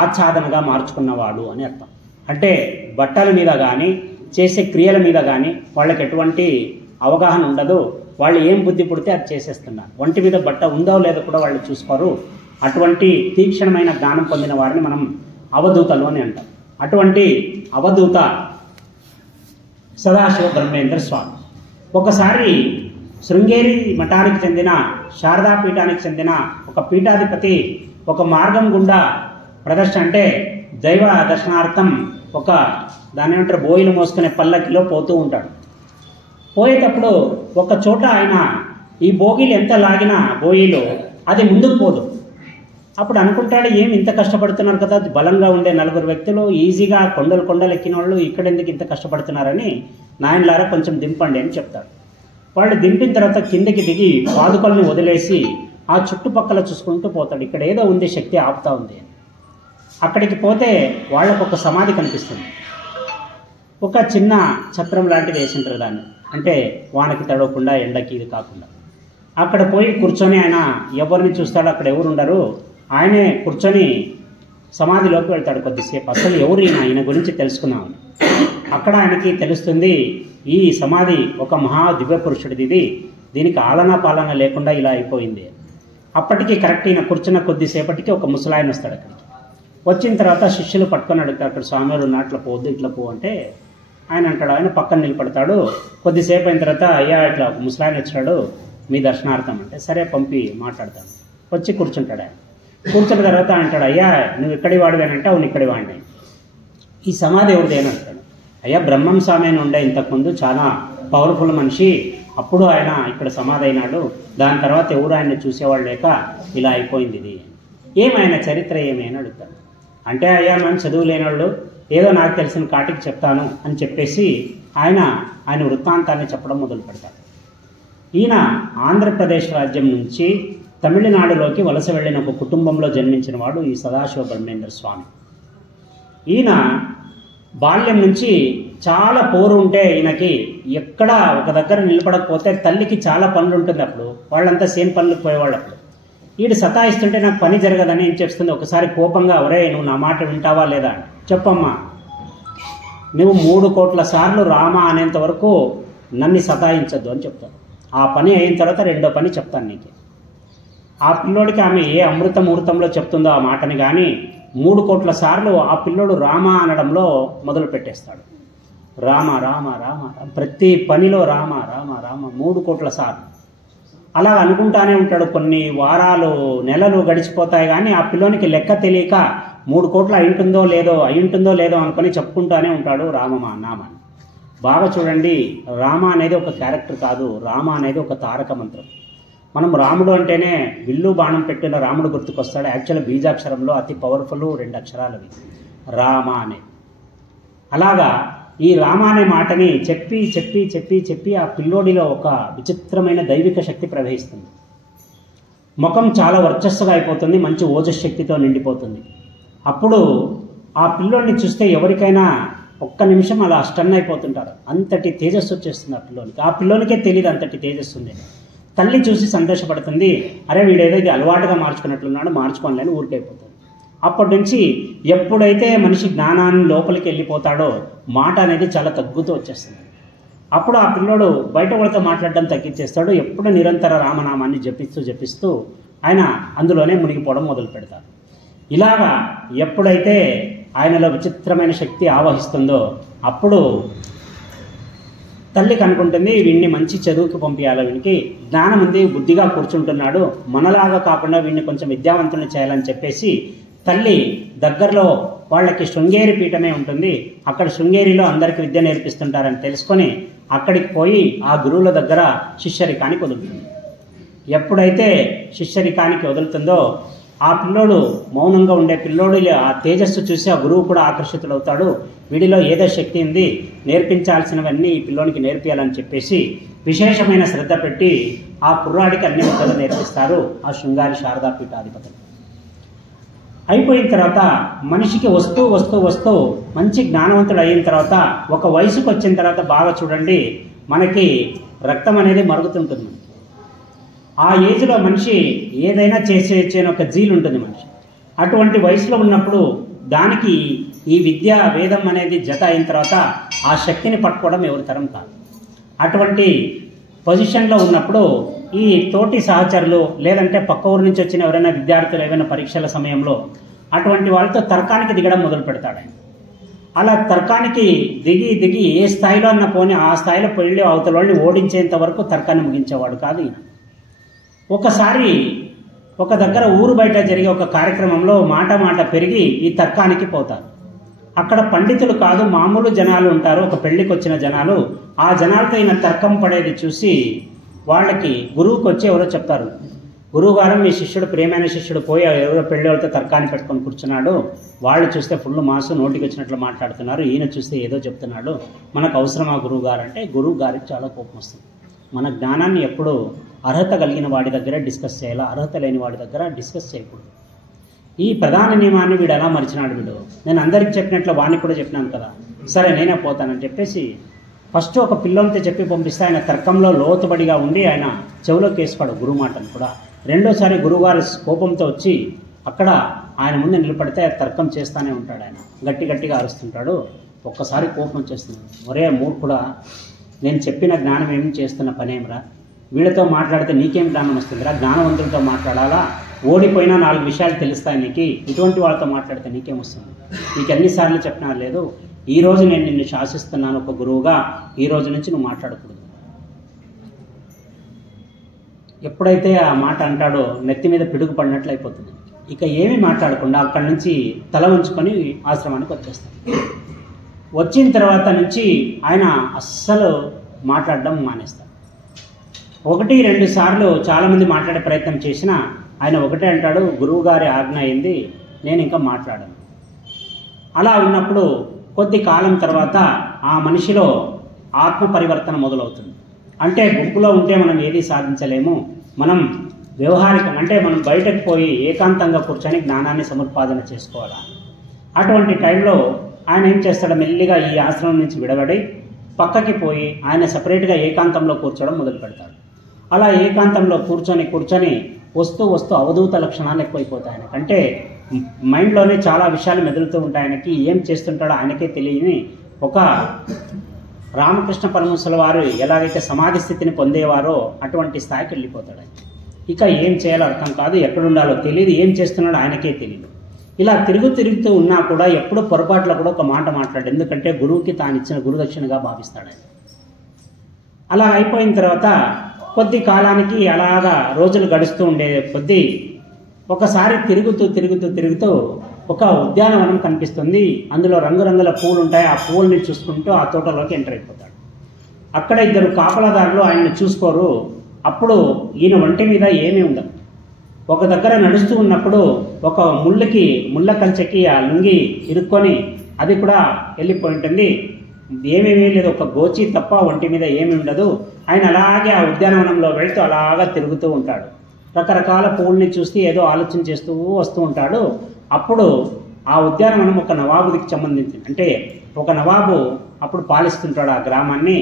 ఆచ్ఛాదనగా మార్చుకున్నవాడు అని అర్థం. అంటే బట్టల మీద కానీ చేసే క్రియల మీద కానీ వాళ్ళకి ఎటువంటి అవగాహన ఉండదు. వాళ్ళు ఏం బుద్ధి పుడితే అది చేసేస్తున్నారు. ఒంటి మీద బట్ట ఉందో లేదో కూడా వాళ్ళు చూసుకోరు. అటువంటి తీక్షణమైన జ్ఞానం పొందిన వారిని మనం అవధూతలు అని అంటాం. అటువంటి అవధూత సదాశివ బ్రహ్మేంద్ర స్వామి ఒకసారి శృంగేరి మఠానికి చెందిన శారదా పీఠానికి చెందిన ఒక పీఠాధిపతి ఒక మార్గం గుండా ప్రదర్శన అంటే దైవ దర్శనార్థం ఒక దాని ఏమంటారు బోయిలు మోసుకునే పల్లకిలో పోతూ ఉంటాడు. పోయేటప్పుడు ఒక చోట ఆయన ఈ బోగీలు ఎంత లాగినా బోయిలు అది ముందుకు పోదు. అప్పుడు అనుకుంటాడు, ఏమి ఇంత కష్టపడుతున్నారు కదా, బలంగా ఉండే 4 వ్యక్తులు ఈజీగా కొండలు ఎక్కిన వాళ్ళు ఇక్కడ ఎందుకు ఇంత కష్టపడుతున్నారని, నాయనలారా కొంచెం దింపండి అని చెప్తాడు. వాళ్ళు దింపిన తర్వాత కిందకి దిగి పాదుకల్ని వదిలేసి ఆ చుట్టుపక్కల చూసుకుంటూ పోతాడు. ఇక్కడ ఏదో ఉంది, శక్తి ఆపుతా ఉంది. అక్కడికి పోతే వాళ్ళకు ఒక సమాధి కనిపిస్తుంది. ఒక చిన్న ఛత్రం లాంటిది వేసింటారు దాన్ని, అంటే వానకి తడవకుండా ఎండకి ఇది కాకుండా. అక్కడ పోయి కూర్చొని ఆయన ఎవరిని చూస్తాడో అక్కడ ఎవరు ఉండరు. ఆయనే కూర్చొని సమాధిలోకి వెళ్తాడు కొద్దిసేపు. అసలు ఎవరు ఈయన గురించి తెలుసుకున్నామని. అక్కడ ఆయనకి తెలుస్తుంది, ఈ సమాధి ఒక మహా దివ్య పురుషుడిది, దీనికి ఆలనా పాలన లేకుండా ఇలా అయిపోయింది. అప్పటికి కరెక్ట్ ఈయన కూర్చున్న కొద్దిసేపటికి ఒక ముసలాయన వస్తాడు. అక్కడికి వచ్చిన తర్వాత శిష్యులు పట్టుకొని అడుగుతారు, అక్కడ స్వామివారు ఉన్నట్లు పోవద్దు, ఇట్లా పో అంటే ఆయన అంటాడు. ఆయన పక్కన నిలబడతాడు. కొద్దిసేపు అయిన తర్వాత అయ్యా ఇట్లా ఒక ముసలాయన వచ్చాడు మీ దర్శనార్థం అంటే, సరే పంపి మాట్లాడతాను. వచ్చి కూర్చుంటాడు. ఆయన కూర్చున్న తర్వాత అంటాడు, అయ్యా నువ్వు ఇక్కడి వాడివి అని అంటే, అవును ఇక్కడి వాడిని. ఈ సమాధి ఎవరిది అని అంటాడు. అయ్యా బ్రహ్మం స్వామి అని ఉండే ఇంతకుముందు చాలా పవర్ఫుల్ మనిషి, అప్పుడు ఆయన ఇక్కడ సమాధి అయినాడు. దాని తర్వాత ఎవరు ఆయన్ని చూసేవాళ్ళు లేక ఇలా అయిపోయింది ఇది. ఏమైనా చరిత్ర ఏమైనా అడుగుతాడు. అంటే అయ్యా మనం చదువు లేనివాళ్ళు ఏదో నాకు తెలిసిన కాటికి చెప్తాను అని చెప్పేసి ఆయన వృత్తాంతాన్ని చెప్పడం మొదలు పెడతాడు. ఈయన ఆంధ్రప్రదేశ్ రాజ్యం నుంచి తమిళనాడులోకి వలస వెళ్ళిన ఒక కుటుంబంలో జన్మించిన వాడు ఈ సదాశివ బ్రహ్మేంద్ర స్వామి. ఈయన బాల్యం నుంచి చాలా పోరు ఉంటే ఈయనకి ఎక్కడ ఒక దగ్గర నిలబడకపోతే తల్లికి చాలా పనులు ఉంటుంది. అప్పుడు వాళ్ళంతా సేమ్ పనులకు పోయేవాళ్ళు. అప్పుడు వీడు సతాయిస్తుంటే నాకు పని జరగదని ఏం చేస్తుంది, ఒకసారి కోపంగా ఒరే నువ్వు నా మాట వింటావా లేదా చెప్పమ్మా, నువ్వు 3 కోట్ల సార్లు రామా అనేంత వరకు నన్ను సతాయించద్దు అని చెప్తాను. ఆ పని అయిన తర్వాత రెండో పని చెప్తాను నీకు. ఆ పిల్లోడికి ఆమె ఏ అమృత ముహూర్తంలో చెప్తుందో ఆ మాటని కానీ 3 కోట్ల సార్లు ఆ పిల్లోడు రామ అనడంలో మొదలు పెట్టేస్తాడు. రామ రామ రామ ప్రతి పనిలో రామ రామ రామ 3 కోట్ల సార్లు అలా అనుకుంటానే ఉంటాడు. కొన్ని వారాలు నెలలు గడిచిపోతాయి కానీ ఆ పిల్లోనికి లెక్క తెలియక 3 కోట్లు అయింటుందో లేదో అనుకొని చెప్పుకుంటానే ఉంటాడు రామమా నామని. బాగా చూడండి, రామ అనేది ఒక క్యారెక్టర్ కాదు, రామ అనేది ఒక తారక మంత్రం. మనం రాముడు అంటేనే విల్లు బాణం పెట్టిన రాముడు గుర్తుకొస్తాడు. యాక్చువల్ బీజాక్షరంలో అతి పవర్ఫుల్ 2 అక్షరాలు అవి రామ అనే. అలాగా ఈ రామ అనే మాటని చెప్పి చెప్పి చెప్పి చెప్పి ఆ పిల్లోడిలో ఒక విచిత్రమైన దైవిక శక్తి ప్రవహిస్తుంది. ముఖం చాలా వర్చస్సుగా అయిపోతుంది, మంచి ఓజశక్తితో నిండిపోతుంది. అప్పుడు ఆ పిల్లోడిని చూస్తే ఎవరికైనా ఒక్క నిమిషం అలా స్టన్ అయిపోతుంటారు. అంతటి తేజస్సు వచ్చేస్తుంది ఆ పిల్లోనికి. ఆ పిల్లోనికే తెలియదు అంతటి తేజస్సు ఉంది. తల్లి చూసి సంతోషపడుతుంది, అరే వీడేదో ఇది అలవాటుగా మార్చుకున్నట్లున్నాడు, మార్చుకోలేని ఊరికైపోతుంది. అప్పటి నుంచి ఎప్పుడైతే మనిషి జ్ఞానాన్ని లోపలికి వెళ్ళిపోతాడో మాట అనేది చాలా తగ్గుతూ వచ్చేస్తుంది. అప్పుడు ఆ పిల్లోడు బయట వాళ్ళతో మాట్లాడడం తగ్గించేస్తాడు. ఎప్పుడు నిరంతర రామనామాన్ని జపిస్తూ ఆయన అందులోనే మునిగిపోవడం మొదలు పెడతాడు. ఇలాగా ఎప్పుడైతే ఆయనలో విచిత్రమైన శక్తి ఆవహిస్తుందో అప్పుడు తల్లికి అనుకుంటుంది వీడిని మంచి చదువుకి పంపించాలి, వీనికి జ్ఞానం ఉంది, బుద్ధిగా కూర్చుంటున్నాడు, మనలాగా కాకుండా వీడిని కొంచెం విద్యావంతుని చేయాలని చెప్పేసి తల్లి దగ్గరలో వాళ్ళకి శృంగేరి పీఠమే ఉంటుంది, అక్కడ శృంగేరిలో అందరికి విద్య నేర్పిస్తుంటారని తెలుసుకొని అక్కడికి పోయి ఆ గురువుల దగ్గర శిష్యరికానికి వదులుతుంది. ఎప్పుడైతే శిష్యరికానికి వదులుతుందో ఆ పిల్లోడు మౌనంగా ఉండే పిల్లోడు ఆ తేజస్సు చూసి ఆ గురువు కూడా ఆకర్షితుడవుతాడు. వీడిలో ఏదో శక్తి ఉంది, నేర్పించాల్సినవన్నీ ఈ పిల్లోనికి నేర్పియాలని చెప్పేసి విశేషమైన శ్రద్ధ పెట్టి ఆ కుర్రాడికి అన్ని విద్యలు నేర్పిస్తారు ఆ శృంగారి శారదా పీఠాధిపతులు. అయిపోయిన తర్వాత మనిషికి వస్తూ వస్తూ వస్తూ మంచి జ్ఞానవంతుడు అయిన తర్వాత ఒక వయసుకు వచ్చిన తర్వాత బాగా చూడండి, మనకి రక్తం అనేది మరుగుతుంటుంది. ఆ ఏజ్లో మనిషి ఏదైనా చేసేయచ్చు అని ఒక జీలు ఉంటుంది మనిషి. అటువంటి వయసులో ఉన్నప్పుడు దానికి ఈ విద్య వేదం అనేది జత అయిన తర్వాత ఆ శక్తిని పట్టుకోవడం ఎవరి తరం కాదు. అటువంటి పొజిషన్లో ఉన్నప్పుడు ఈ తోటి సహచరులు లేదంటే పక్క ఊరు నుంచి వచ్చిన ఎవరైనా విద్యార్థులు ఏమైనా పరీక్షల సమయంలో అటువంటి వాళ్ళతో తర్కానికి దిగడం మొదలు పెడతాడు ఆయన. అలా తర్కానికి దిగి దిగి ఏ స్థాయిలో అన్న పోని ఆ స్థాయిలో పెళ్ళి అవతల వాళ్ళని ఓడించేంత వరకు తర్కాన్ని ముగించేవాడు కాదు ఈయన. ఒకసారి ఒక దగ్గర ఊరు బయట జరిగే ఒక కార్యక్రమంలో మాట మాట పెరిగి ఈ తర్కానికి పోతారు. అక్కడ పండితులు కాదు, మామూలు జనాలు ఉంటారు, ఒక పెళ్లికి వచ్చిన జనాలు. ఆ జనాలతో ఈయన తర్కం పడేది చూసి వాళ్ళకి గురువుకి వచ్చి ఎవరో చెప్తారు, గురువు గారు మీ శిష్యుడు ప్రియమైన శిష్యుడు పోయి ఎవరో పెళ్లి వాళ్ళతో తర్కాన్ని పెట్టుకొని కూర్చున్నాడు, వాళ్ళు చూస్తే ఫుల్ మాసు నోటికి వచ్చినట్లు మాట్లాడుతున్నారు, ఈయన చూస్తే ఏదో చెప్తున్నాడు, మనకు అవసరమా గురువు గారు అంటే గురువు గారికి చాలా కోపం వస్తుంది. మన జ్ఞానాన్ని ఎప్పుడు అర్హత కలిగిన వాడి దగ్గర డిస్కస్ చేయాలా, అర్హత లేని వాడి దగ్గర డిస్కస్ చేయకూడదు. ఈ ప్రధాన నియమాన్ని వీడు ఎలా మరిచినాడు వీడు, నేను అందరికి చెప్పినట్లు వాడిని కూడా చెప్పినాను కదా, సరే నేనే పోతానని చెప్పేసి ఫస్ట్ ఒక పిల్లంతో చెప్పి పంపిస్తే ఆయన తర్కంలో లోతుబడిగా ఉండి ఆయన చెవిలోకి వేసుకోడు గురువు మాటను కూడా. రెండోసారి గురువుగారు కోపంతో వచ్చి అక్కడ ఆయన ముందు నిలబడితే తర్కం చేస్తూనే ఉంటాడు. ఆయన గట్టి గట్టిగా అరుస్తుంటాడు. ఒక్కసారి కోపం వచ్చేస్తుంది, ఒరే మూర్ఖుడా, నేను చెప్పిన జ్ఞానం ఏమి చేస్తున్న పనేమిరా, వీళ్ళతో మాట్లాడితే నీకేం జ్ఞానం వస్తుందిరా, జ్ఞానవంతులతో మాట్లాడాలా, ఓడిపోయినా 4 విషయాలు తెలుస్తాయి నీకు, ఇటువంటి వాళ్ళతో మాట్లాడితే నీకేం వస్తుంది, నీకు ఎన్నిసార్లు చెప్పినా లేదు, ఈ రోజు నేను నిన్ను శాసిస్తున్నాను ఒక గురువుగా, ఈ రోజు నుంచి నువ్వు మాట్లాడకూడదు. ఎప్పుడైతే ఆ మాట అంటాడో నెత్తి మీద పిడుగు పడినట్లు అయిపోతుంది. ఇక ఏమీ మాట్లాడకుండా అక్కడి నుంచి తల ఉంచుకొని ఆశ్రమానికి వచ్చేస్తాడు. వచ్చిన తర్వాత నుంచి ఆయన అస్సలు మాట్లాడడం మానేస్తాడు. 1-2 సార్లు చాలామంది మాట్లాడే ప్రయత్నం చేసినా ఆయన ఒకటే అంటాడు, గురువు గారి ఆజ్ఞ అయింది, నేను ఇంకా మాట్లాడను. అలా ఉన్నప్పుడు కొద్ది కాలం తర్వాత ఆ మనిషిలో ఆత్మ పరివర్తన మొదలవుతుంది. అంటే గుంపులో ఉంటే మనం ఏది సాధించలేము, మనం వ్యవహారికం అంటే మనం బయటకు పోయి ఏకాంతంగా కూర్చొని జ్ఞానాన్ని సముపార్జన చేసుకోవాలి. అటువంటి టైంలో ఆయన ఏం చేస్తాడో మెల్లిగా ఈ ఆశ్రమం నుంచి విడబడి పక్కకి పోయి ఆయన సపరేట్గా ఏకాంతంలో కూర్చోవడం మొదలు పెడతాడు. అలా ఏకాంతంలో కూర్చొని వస్తూ అవధూత లక్షణాలు ఎక్కువైపోతాయి ఆయనకు. అంటే మైండ్లోనే చాలా విషయాలు మెదులుతూ ఉంటాయి ఆయనకి, ఏం చేస్తుంటాడో ఆయనకే తెలియని ఒక రామకృష్ణ పరమహంసుల వారు ఎలాగైతే సమాధి స్థితిని పొందేవారో అటువంటి స్థాయికి వెళ్ళిపోతాడు ఆయన. ఇక ఏం చేయాలో అర్థం కాదు, ఎక్కడుండాలో తెలియదు, ఏం చేస్తున్నాడో ఆయనకే తెలియదు. ఇలా తిరుగుతూ ఉన్నా కూడా ఎప్పుడు పొరపాట్లో కూడా ఒక మాట మాట్లాడు, ఎందుకంటే గురువుకి తాను ఇచ్చిన గురుదక్షిణగా భావిస్తాడు ఆయన. అలా అయిపోయిన తర్వాత కొద్ది కాలానికి అలాగా రోజులు గడుస్తూ ఉండే కొద్దీ ఒకసారి తిరుగుతూ ఒక ఉద్యానవనం కనిపిస్తుంది. అందులో రంగురంగుల పూలు ఉంటాయి. ఆ పూలని చూసుకుంటూ ఆ తోటలోకి ఎంటర్ అయిపోతాడు. అక్కడ 2 కాపలాదారులు ఆయన్ని చూసుకోరు. అప్పుడు ఈయన ఒంటి మీద ఏమీ ఉండదు. ఒక దగ్గర నడుస్తూ ఉన్నప్పుడు ఒక ముళ్ళ కంచెకి ఆ లుంగి ఇరుక్కొని అది కూడా వెళ్ళిపోయి ఉంటుంది. ఏమేమీ లేదు, ఒక గోచి తప్ప ఒంటి మీద ఏమీ ఉండదు. ఆయన అలాగే ఆ ఉద్యానవనంలో వెళ్తూ అలాగా తిరుగుతూ ఉంటాడు. రకరకాల పూలని చూసి ఏదో ఆలోచన చేస్తూ వస్తూ ఉంటాడు. అప్పుడు ఆ ఉద్యానవనం ఒక నవాబుకి సంబంధించింది. అంటే ఒక నవాబు అప్పుడు పాలిస్తుంటాడు ఆ గ్రామాన్ని,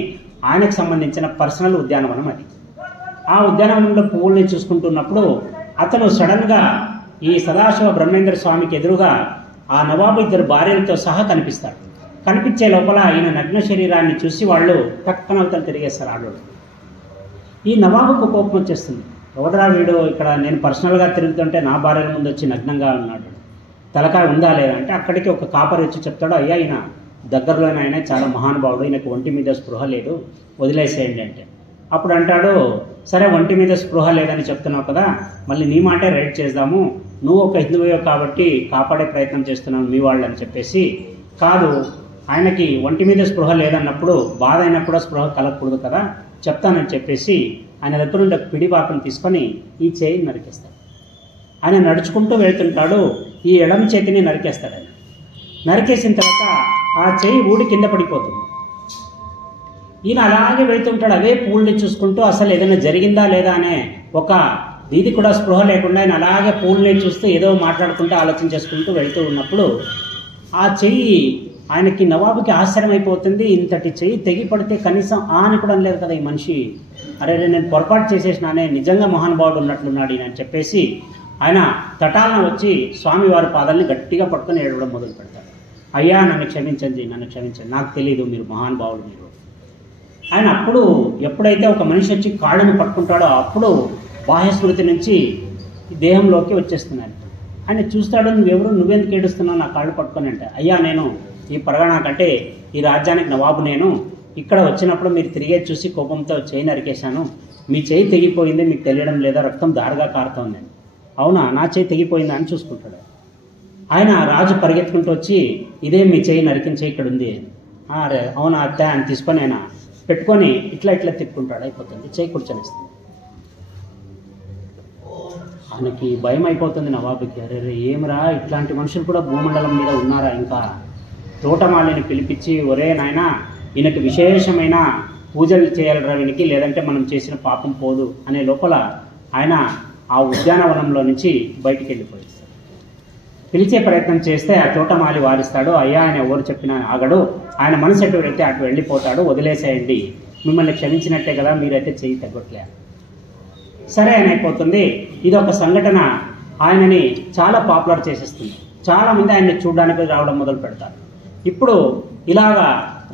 ఆయనకు సంబంధించిన పర్సనల్ ఉద్యానవనం అది. ఆ ఉద్యానవనంలో పువ్వుల్ని చూసుకుంటున్నప్పుడు అతను సడన్గా ఈ సదాశివ బ్రహ్మేంద్ర స్వామికి ఎదురుగా ఆ నవాబు 2 భార్యలతో సహా కనిపిస్తాడు. కనిపించే లోపల ఈయన నగ్న శరీరాన్ని చూసి వాళ్ళు పక్కన అవతలు తిరిగేస్తారు ఆడోడు. ఈ నవాబుకు కోపం వచ్చేస్తుంది, ఎవడరా వీడు, ఇక్కడ నేను పర్సనల్గా తిరుగుతుంటే నా భార్యల ముందు వచ్చి నగ్నంగా ఉన్నాడు, తలకాయ ఉందా లేదా అంటే అక్కడికి ఒక కాపరి వచ్చి చెప్తాడు, అయ్యా ఈయన దగ్గరలోనే ఆయన చాలా మహానుభావుడు, ఈయనకు ఒంటి మీద స్పృహ లేదు, వదిలేసేయండి అంటే, అప్పుడు అంటాడు, సరే ఒంటి మీద స్పృహ లేదని చెప్తున్నావు కదా, మళ్ళీ నీ మాటే రైట్ చేద్దాము, నువ్వు ఒక హిందువే కాబట్టి కాపాడే ప్రయత్నం చేస్తున్నావు మీ వాళ్ళు అని చెప్పేసి, కాదు ఆయనకి ఒంటి మీద స్పృహ లేదన్నప్పుడు బాధ అయినప్పుడు స్పృహ కలగకూడదు కదా, చెప్తానని చెప్పేసి ఆయన దగ్గర ఉండే పిడిబాకను తీసుకొని ఈ చేయిని నరికేస్తాడు. ఆయన నడుచుకుంటూ వెళ్తుంటాడు, ఈ ఎడమ చేతిని నరికేస్తాడు. ఆయన నరికేసిన తర్వాత ఆ చేయి ఊడి కింద పడిపోతుంది. ఈయన అలాగే వెళ్తుంటాడు, అవే పూల్ని చూసుకుంటూ, అసలు ఏదైనా జరిగిందా లేదా అనే ఒక ఇది కూడా స్పృహ లేకుండా ఆయన అలాగే పూల్ని చూస్తూ ఏదో మాట్లాడుకుంటూ ఆలోచన చేసుకుంటూ వెళ్తూ ఉన్నప్పుడు ఆ చెయ్యి ఆయనకి నవాబుకి ఆశ్చర్యం అయిపోతుంది. ఇంతటి చెయ్యి తెగి పడితే కనీసం అని కూడా అనలేదు కదా ఈ మనిషి, అరే నేను పొరపాటు చేసేసినానే, నిజంగా మహానుభావుడు ఉన్నట్లున్నాడు ఈయన అని చెప్పేసి ఆయన తటాలను వచ్చి స్వామివారి పాదాలని గట్టిగా పట్టుకొని ఏడవడం మొదలు పెడతాడు. అయ్యా నన్ను క్షమించండి, నన్ను క్షమించండి, నాకు తెలీదు, మీరు మహానుభావుడు మీరు. ఆయన అప్పుడు ఎప్పుడైతే ఒక మనిషి వచ్చి కాళ్ళను పట్టుకుంటాడో అప్పుడు బాహ్యస్మృతి నుంచి దేహంలోకి వచ్చేస్తున్నాడు. ఆయన చూస్తాడు, నువ్వెవరు, నువ్వెందుకు ఏడుస్తున్నావు నా కాళ్ళు పట్టుకొని అంటే, అయ్యా నేను ఈ పరగణా కంటే ఈ రాజ్యానికి నవాబు, నేను ఇక్కడ వచ్చినప్పుడు మీరు తిరిగే చూసి కోపంతో చేయి నరికేశాను, మీ చేయి తెగిపోయింది, మీకు తెలియడం లేదా, రక్తం దారుగా కారుతోంది. అవునా, నా చేయి తెగిపోయిందా అని చూసుకుంటాడు. ఆయన రాజు పరిగెత్తుకుంటూ వచ్చి, ఇదే మీ చేయి నరికిన చేయి ఇక్కడ ఉంది, అరే అవునా అత్తే అని తీసుకొని ఆయన పెట్టుకొని ఇట్లా ఇట్లా తిప్పుకుంటాడు, అయిపోతుంది, చేయి కూర్చొనిస్తుంది. ఆయనకి భయం అయిపోతుంది నవాబుకి, అరే ఏమరా ఇట్లాంటి మనుషులు కూడా భూమండలం మీద ఉన్నారా, ఇంకా తోటమాలిని పిలిపించి, ఒరే నాయన ఈయనకి విశేషమైన పూజలు చేయాలరా వీనికి, లేదంటే మనం చేసిన పాపం పోదు అనే లోపల ఆయన ఆ ఉద్యానవనంలో నుంచి బయటికి వెళ్ళిపోయిస్తాడు. పిలిచే ప్రయత్నం చేస్తే ఆ తోటమాలి వారిస్తాడు, అయ్యా ఆయన ఎవరు చెప్పినా ఆగడు, ఆయన మనసు ఎటు వెళ్తే అటు వెళ్ళిపోతాడు, వదిలేసేయండి, మిమ్మల్ని క్షమించినట్టే కదా, మీరైతే చెయ్యి తగ్గట్లే. సరే అని అయిపోతుంది. ఇది ఒక సంఘటన ఆయనని చాలా పాపులర్ చేసేస్తుంది. చాలామంది ఆయన్ని చూడడానికి రావడం మొదలు పెడతారు. ఇప్పుడు ఇలాగా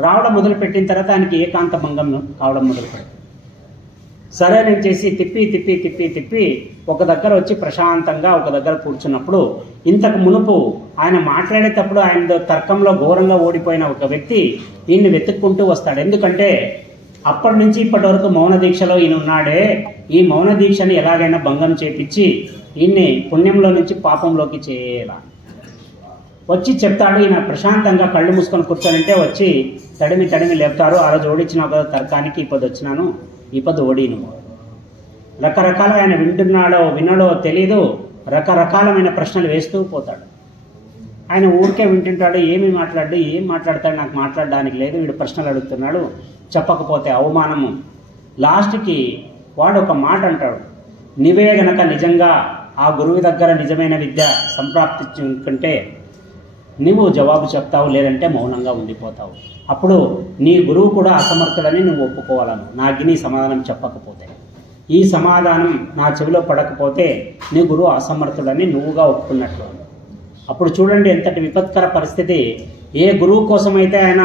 రావడం మొదలు పెట్టిన తర్వాత ఆయనకి ఏకాంత భంగం కావడం మొదలు పెడతారు. సరే నేను చేసి తిప్పి తిప్పి తిప్పి తిప్పి ఒక దగ్గర వచ్చి ప్రశాంతంగా ఒక దగ్గర కూర్చున్నప్పుడు, ఇంతకు మునుపు ఆయన మాట్లాడేటప్పుడు ఆయన తర్కంలో ఘోరంగా ఓడిపోయిన ఒక వ్యక్తి ఈయన్ని వెతుక్కుంటూ వస్తాడు. ఎందుకంటే అప్పటి నుంచి ఇప్పటి వరకు మౌన దీక్షలో ఈయన ఉన్నాడే, ఈ మౌన దీక్షని ఎలాగైనా భంగం చేపించి ఈయన్ని పుణ్యంలో నుంచి పాపంలోకి చేయాల వచ్చి చెప్తాడు. ఈయన ప్రశాంతంగా కళ్ళు మూసుకొని కూర్చోనంటే వచ్చి తడిమి తడిమి లేపుతారు. ఆ రోజు ఓడించినావు కదా తర్కానికి, ఈ పొద్దు వచ్చినాను, ఈ పొద్దు ఓడిను. రకరకాల ఆయన వింటున్నాడో వినడో తెలీదు, రకరకాలమైన ప్రశ్నలు వేస్తూ పోతాడు. ఆయన ఊరికే వింటుంటాడు, ఏం మాట్లాడతాడు, నాకు మాట్లాడడానికి లేదు, వీడు ప్రశ్నలు అడుగుతున్నాడు, చెప్పకపోతే అవమానము. లాస్ట్కి వాడు ఒక మాట అంటాడు, నీవే గనక నిజంగా ఆ గురువు దగ్గర నిజమైన విద్య సంప్రాప్తించుకుంటే నువ్వు జవాబు చెప్తావు, లేదంటే మౌనంగా ఉండిపోతావు. అప్పుడు నీ గురువు కూడా అసమర్థుడని నువ్వు ఒప్పుకోవాలను, నాకు నీ సమాధానం చెప్పకపోతే, ఈ సమాధానం నా చెవిలో పడకపోతే నీ గురువు అసమర్థుడని నువ్వుగా ఒప్పుకున్నట్లు. అప్పుడు చూడండి ఎంతటి విపత్కర పరిస్థితి. ఏ గురువు కోసమైతే ఆయన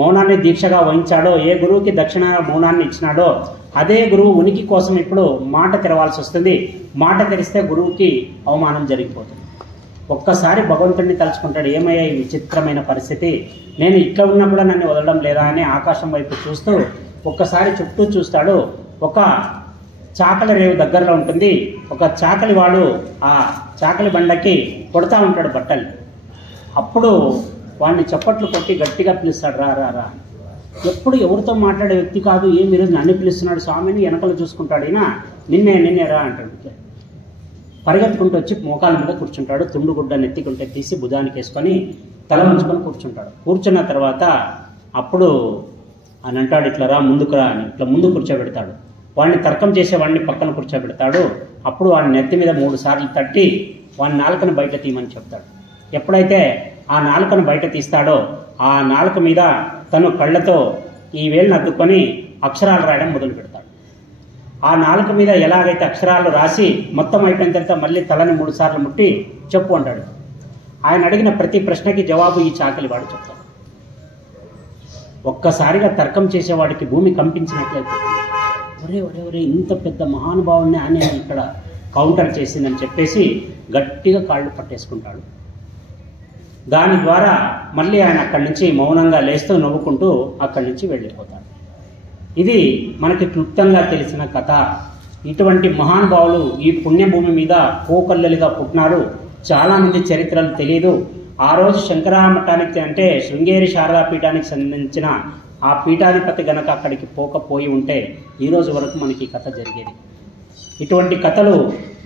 మౌనాన్ని దీక్షగా వహించాడో, ఏ గురువుకి దక్షిణ మౌనాన్ని ఇచ్చినాడో, అదే గురువు ఉనికి కోసం ఇప్పుడు మాట తెరవాల్సి వస్తుంది. మాట తెరిస్తే గురువుకి అవమానం జరిగిపోతుంది. ఒక్కసారి భగవంతుడిని తలుచుకుంటాడు, ఏమయ్యా ఈ విచిత్రమైన పరిస్థితి, నేను ఇక్కడ ఉన్నా కూడా నన్ను వదలడం లేదా అని ఆకాశం వైపు చూస్తూ ఒక్కసారి చుట్టూ చూస్తాడు. ఒక చాకలి రేవు దగ్గరలో ఉంటుంది. ఒక చాకలి వాడు ఆ చాకలి బండకి కొడతా ఉంటాడు బట్టలు. అప్పుడు వాడిని చప్పట్లు కొట్టి గట్టిగా పిలుస్తాడు, రా రా రా. ఎప్పుడు ఎవరితో మాట్లాడే వ్యక్తి కాదు, ఏం ఈరోజు నన్ను పిలుస్తున్నాడు స్వామిని వెనకలు చూసుకుంటాడు. ఈయన నిన్నే రా అంటాడు. పరిగెత్తుకుంటూ వచ్చి మోకాల మీద కూర్చుంటాడు. తుండుగుడ్డ నెత్తికుంటే తీసి భుజానికి వేసుకొని తల ఉంచుకొని కూర్చుంటాడు. కూర్చున్న తర్వాత అప్పుడు అని అంటాడు, ఇట్లా రా ముందుకు రా అని ఇట్లా ముందు కూర్చోబెడతాడు. వాడిని తర్కం చేసే వాడిని పక్కన కూర్చోబెడతాడు. అప్పుడు వాడిని నెత్తి మీద 3 సార్లు తట్టి వాడిని నాలుకను బయట తీయమని చెప్తాడు. ఎప్పుడైతే ఆ నాలుకను బయట తీస్తాడో ఆ నాలుక మీద తను కళ్ళతో ఈ వేలును అద్దుకొని అక్షరాలు రాయడం మొదలు పెడతాడు. ఆ నాలుక మీద ఎలాగైతే అక్షరాలు రాసి మొత్తం అయిపోయిన తర్వాత మళ్ళీ తలని 3 సార్లు ముట్టి చెప్పు అంటాడు. ఆయన అడిగిన ప్రతి ప్రశ్నకి జవాబు ఈ చాకలి వాడు చెప్తాడు. ఒక్కసారిగా తర్కం చేసేవాడికి భూమి కంపించినట్లయితే, ఒరే ఒరే ఒరే ఇంత పెద్ద మహానుభావుని ఆయన ఇక్కడ కౌంటర్ చేసిందని చెప్పేసి గట్టిగా కాళ్ళు పట్టేసుకుంటాడు. దాని ద్వారా మళ్ళీ ఆయన అక్కడి నుంచి మౌనంగా లేస్తూ నవ్వుకుంటూ అక్కడి నుంచి వెళ్ళిపోతాడు. ఇది మనకి క్లుప్తంగా తెలిసిన కథ. ఇటువంటి మహానుభావులు ఈ పుణ్యభూమి మీద కోకల్లలుగా పుట్టినారు. చాలామంది చరిత్రలు తెలియదు. ఆ రోజు శంకరమఠానికి అంటే శృంగేరి శారదా పీఠానికి సంబంధించిన ఆ పీఠాధిపతి గనక అక్కడికి పోకపోయి ఉంటే ఈ రోజు వరకు మనకి ఈ కథ జరిగేది. ఇటువంటి కథలు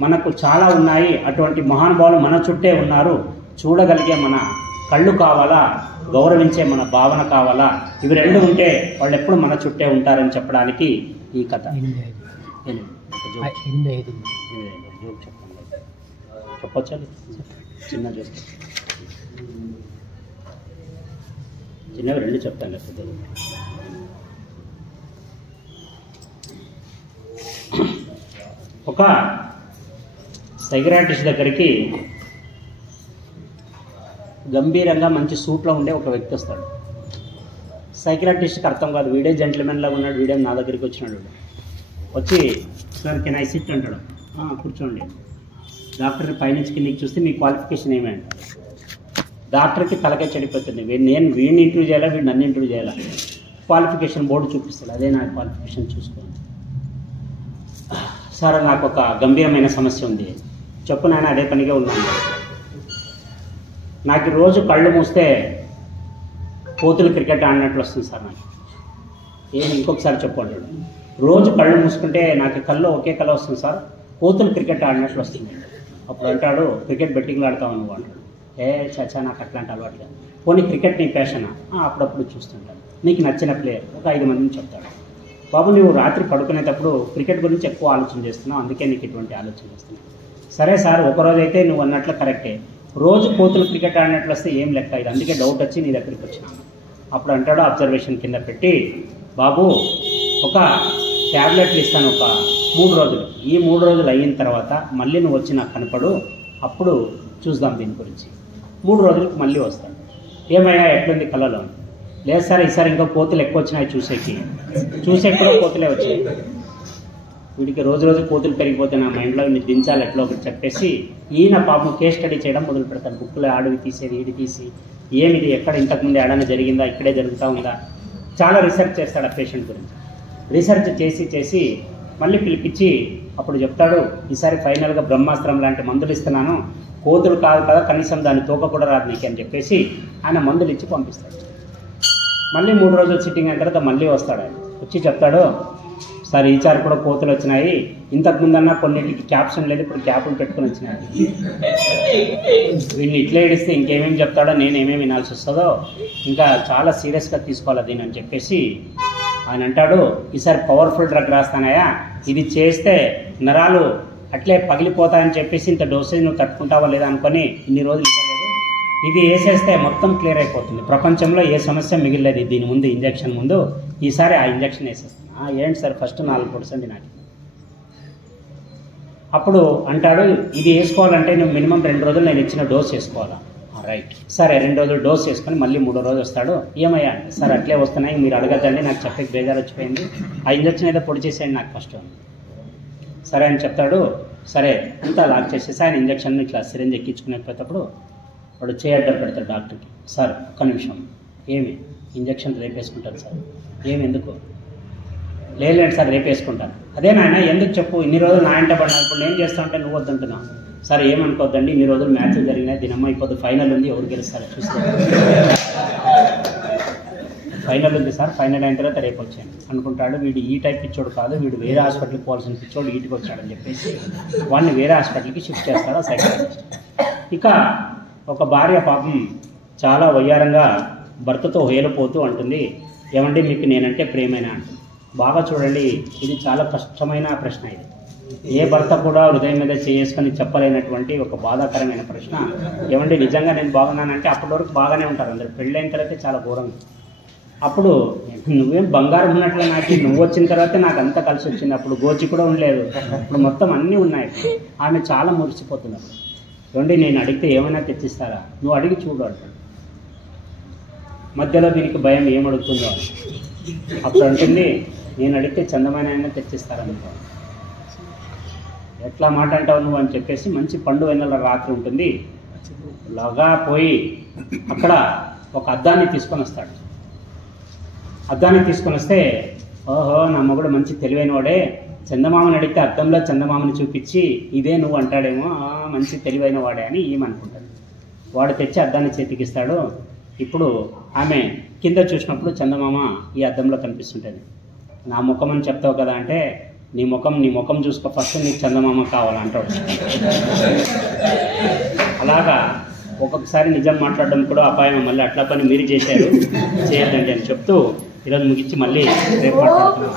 మనకు చాలా ఉన్నాయి. అటువంటి మహానుభావులు మన చుట్టే ఉన్నారు. చూడగలిగే మన కళ్ళు కావాలా, గౌరవించే మన భావన కావాలా, ఇవి రెండు ఉంటే వాళ్ళు ఎప్పుడు మన చుట్టే ఉంటారని చెప్పడానికి ఈ కథ. చెప్పొచ్చా? చిన్న జోక్, చిన్నవి రెండు చెప్తాను. పెద్దది ఒక సైకియాట్రిస్ట్ దగ్గరికి గంభీరంగా మంచి సూట్లో ఉండే ఒక వ్యక్తి వస్తాడు. సైకియాట్రిస్ట్కి అర్థం కాదు, వీడే జెంట్లమెన్ లాగా ఉన్నాడు, వీడే నా దగ్గరికి వచ్చినాడు. వచ్చి సార్ కెన్ ఐ సిట్ అంటాడు. కూర్చోండి. డాక్టర్ని పైనుంచి కిందికి చూస్తే మీ క్వాలిఫికేషన్ ఏమి అంటారు. డాక్టర్కి తలకే చెడిపోతుంది. నేను వీడిని ఇంటర్వ్యూ చేయాలా, వీడిని నన్ను ఇంటర్వ్యూ చేయాలా? క్వాలిఫికేషన్ బోర్డు చూపిస్తాడు. అదే నా క్వాలిఫికేషన్ చూసుకోండి. సార్ నాకు ఒక గంభీరమైన సమస్య ఉంది. చెప్పు నాయన, అదే పనిగా ఉన్నాను. నాకు రోజు కళ్ళు మూస్తే కోతులు క్రికెట్ ఆడినట్లు వస్తుంది సార్. నాకు ఏమి ఇంకొకసారి చెప్పండి. రోజు కళ్ళు మూసుకుంటే నాకు కళ్ళు ఒకే కళ వస్తుంది సార్, కోతులు క్రికెట్ ఆడినట్లు వస్తుంది. అప్పుడు అంటాడు, క్రికెట్ బెట్టింగ్లు ఆడతావు నువ్వు అంటాడు. చచ్చా, నాకు అట్లాంటి అలవాట్లేదు. పోనీ క్రికెట్ నీ ప్యాషనా? అప్పుడప్పుడు చూస్తుంటాను. నీకు నచ్చిన ప్లేయర్ ఒక 5 మందిని చెప్తాడు. బాబు, నువ్వు రాత్రి పడుకునేటప్పుడు క్రికెట్ గురించి ఎక్కువ ఆలోచన చేస్తున్నావు, అందుకే నీకు ఇటువంటి ఆలోచన చేస్తున్నావు. సరే సార్, ఒకరోజు అయితే నువ్వు అన్నట్లు కరెక్టే, రోజు కోతులు క్రికెట్ ఆడినట్లు వస్తే ఏం లెక్క ఇది, అందుకే డౌట్ వచ్చి నీ దగ్గరికి వచ్చినాను. అప్పుడు అంటాడు అబ్జర్వేషన్ కింద పెట్టి, బాబు ఒక ట్యాబ్లెట్లు ఇస్తాను ఒక 3 రోజులు. ఈ 3 రోజులు అయిన తర్వాత మళ్ళీ నువ్వు వచ్చి నాకు కనపడు, అప్పుడు చూద్దాం దీని గురించి. 3 రోజులకు మళ్ళీ వస్తాడు. ఏమైనా ఎట్లుంది కళలో? లేదు సార్, ఈసారి ఇంకా కోతులు ఎక్కువ వచ్చినాయి చూసే కూడా కోతులే వచ్చాయి. వీడికి రోజు రోజు కోతులు పెరిగిపోతే నా మైండ్లో ఇన్ని దించాలి ఎట్లా ఒకటి చెప్పేసి ఈయన పాపం కేస్ స్టడీ చేయడం మొదలు పెడతాడు. బుక్కులు ఆడివి తీసేది, ఈడి తీసి ఏమిది, ఎక్కడ ఇంతకుముందు ఏడైనా జరిగిందా, ఇక్కడే జరుగుతూ ఉందా, చాలా రీసెర్చ్ చేస్తాడు ఆ పేషెంట్ గురించి. రీసెర్చ్ చేసి మళ్ళీ పిలిపించి అప్పుడు చెప్తాడు, ఈసారి ఫైనల్గా బ్రహ్మాస్త్రం లాంటి మందులు ఇస్తున్నాను, కోతులు కాదు కదా, కనీసం దాన్ని తోక కూడా రాదు నీకు అని చెప్పేసి ఆయన మందులు ఇచ్చి పంపిస్తాడు. మళ్ళీ 3 రోజులు సిట్టింగ్ అయిన తర్వాత మళ్ళీ వస్తాడు. ఆయన వచ్చి చెప్తాడు, సార్ ఈసారి కూడా కోతులు వచ్చినాయి, ఇంతకుముందన్నా కొన్నింటికి క్యాప్షన్ లేదు, ఇప్పుడు క్యాప్లు పెట్టుకుని వచ్చినాయి. వీడిని ఇట్లా ఏడిస్తే ఇంకేమేమి చెప్తాడో, నేను ఏమేమి వినాల్సి వస్తుందో, ఇంకా చాలా సీరియస్గా తీసుకోవాలి దీని అని చెప్పేసి ఆయన అంటాడు, ఈసారి పవర్ఫుల్ డ్రగ్ రాస్తానయా, ఇది చేస్తే నరాలు అట్లే పగిలిపోతాయని చెప్పేసి ఇంత డోసేజ్ నువ్వు తట్టుకుంటావా లేదా అనుకొని ఇన్ని రోజులు ఇవ్వలేదు, ఇది వేసేస్తే మొత్తం క్లియర్ అయిపోతుంది, ప్రపంచంలో ఏ సమస్య మిగిలేదు దీని ముందు, ఇంజక్షన్ ముందు, ఈసారి ఆ ఇంజక్షన్ వేసేస్తాను. ఏంటి సార్, ఫస్ట్ 4% నాకు. అప్పుడు అంటాడు, ఇది వేసుకోవాలంటే నువ్వు మినిమం 2 రోజులు నేను ఇచ్చిన డోస్ వేసుకోవాలా? రైట్, సరే 2 రోజులు డోస్ వేసుకొని మళ్ళీ 3వ రోజు వస్తాడు. ఏమయ్యా సార్ అట్లే వస్తున్నాయి, మీరు అడగద్దండి, నాకు చెప్పేకి బేజారు వచ్చిపోయింది, ఆ ఇంజక్షన్ ఏదో పొడి చేసేయండి నాకు ఫస్ట్. సరే అని చెప్తాడు. సరే అంతా లాక్ చేసేసి ఆయన ఇంజక్షన్ ఇట్లా సిరింజ్ ఎక్కించుకునేటప్పుడు వాడు చేయడ్డర్ పెడతాడు డాక్టర్కి. సార్ ఒక్క నిమిషం, ఏమి ఇంజక్షన్ రేపు వేసుకుంటాను సార్. ఏమి ఎందుకు? లేదండి సార్ రేపు వేసుకుంటాను. అదే నాయన ఎందుకు చెప్పు, ఇన్ని రోజులు నా ఇంట పడినా, ఇప్పుడు నేను చేస్తా ఉంటే నువ్వు వద్దంటున్నావు. సార్ ఏమనుకోవద్దండి, ఇన్ని రోజులు మ్యాచ్లు జరిగినాయి, దినమ్మ అయిపోద్ది, ఫైనల్ ఉంది, ఎవరు గెలుస్తారు చూస్తారు. ఫైనల్ ఉంది సార్, ఫైనల్ అయిన తర్వాత రేపు వచ్చాను అనుకుంటాడు. వీడు ఈ టైప్ పిచ్చోడు కాదు, వీడు వేరే హాస్పిటల్కి పోవాల్సిన పిచ్చోడు ఈటికి వచ్చాడని చెప్పేసి వాడిని వేరే హాస్పిటల్కి షిఫ్ట్ చేస్తాడు ఆ సైకాలజిస్ట్. ఇక ఒక భార్య పాపం చాలా వయ్యారంగా భర్తతో హేలిపోతూ అంటుంది, ఏమంటే మీకు నేనంటే ప్రేమేనా అంటుంది. బాగా చూడండి, ఇది చాలా కష్టమైన ప్రశ్న. ఇది ఏ భర్త కూడా హృదయం మీద చేసుకొని చెప్పలేనటువంటి ఒక బాధాకరమైన ప్రశ్న. ఏమంటే నిజంగా నేను బాగున్నానంటే అప్పటి వరకు బాగానే ఉంటారు అందరు, పెళ్ళైన తర్వాత చాలా ఘోరంగా. అప్పుడు నువ్వేం బంగారం ఉన్నట్లు, నాకు నువ్వు వచ్చిన తర్వాత నాకు అంతా కలిసి వచ్చింది, అప్పుడు గోచి కూడా ఉండలేదు, ఇప్పుడు మొత్తం అన్నీ ఉన్నాయి. ఆమె చాలా మురిసిపోతున్నారు. ఏమండి నేను అడిగితే ఏమైనా తెచ్చిస్తారా? నువ్వు అడిగి చూడు అంటాడు. మధ్యలో దీనికి భయం ఏం అడుగుతుందో. అప్పుడు అంటుంది, నేను అడిగితే చందమైన తెచ్చిస్తారనుకో. ఎట్లా మాట అంటావు నువ్వు అని చెప్పేసి మంచి పండు వెన్నెల రాత్రి ఉంటుంది. లాగా పోయి అక్కడ ఒక అద్దాన్ని తీసుకొని వస్తాడు. అద్దాన్ని తీసుకొని వస్తే ఓహో నా మొగుడు మంచి తెలివైన వాడే, చందమామని అడిగితే అద్దంలో చందమామని చూపించి ఇదే నువ్వు అంటాడేమో, మంచి తెలివైన వాడే అని ఏమనుకుంటుంది. వాడు తెచ్చి అద్దాన్ని చేతికిస్తాడు. ఇప్పుడు ఆమె కింద చూసినప్పుడు చందమామ ఈ అద్దంలో కనిపిస్తుంటుంది. నా ముఖం అని చెప్తావు కదా అంటే, నీ ముఖం చూసుకో ఫస్ట్, నీకు చందమామ కావాలంటాడు. అలాగా ఒక్కొక్కసారి నిజం మాట్లాడడం కూడా అపాయం. మళ్ళీ అట్లా పని మీరు చేశారు, చేయొద్దండి అని చెప్తూ ఈరోజు ముగించి మళ్ళీ రేపు మాట్లాడుతున్నాం.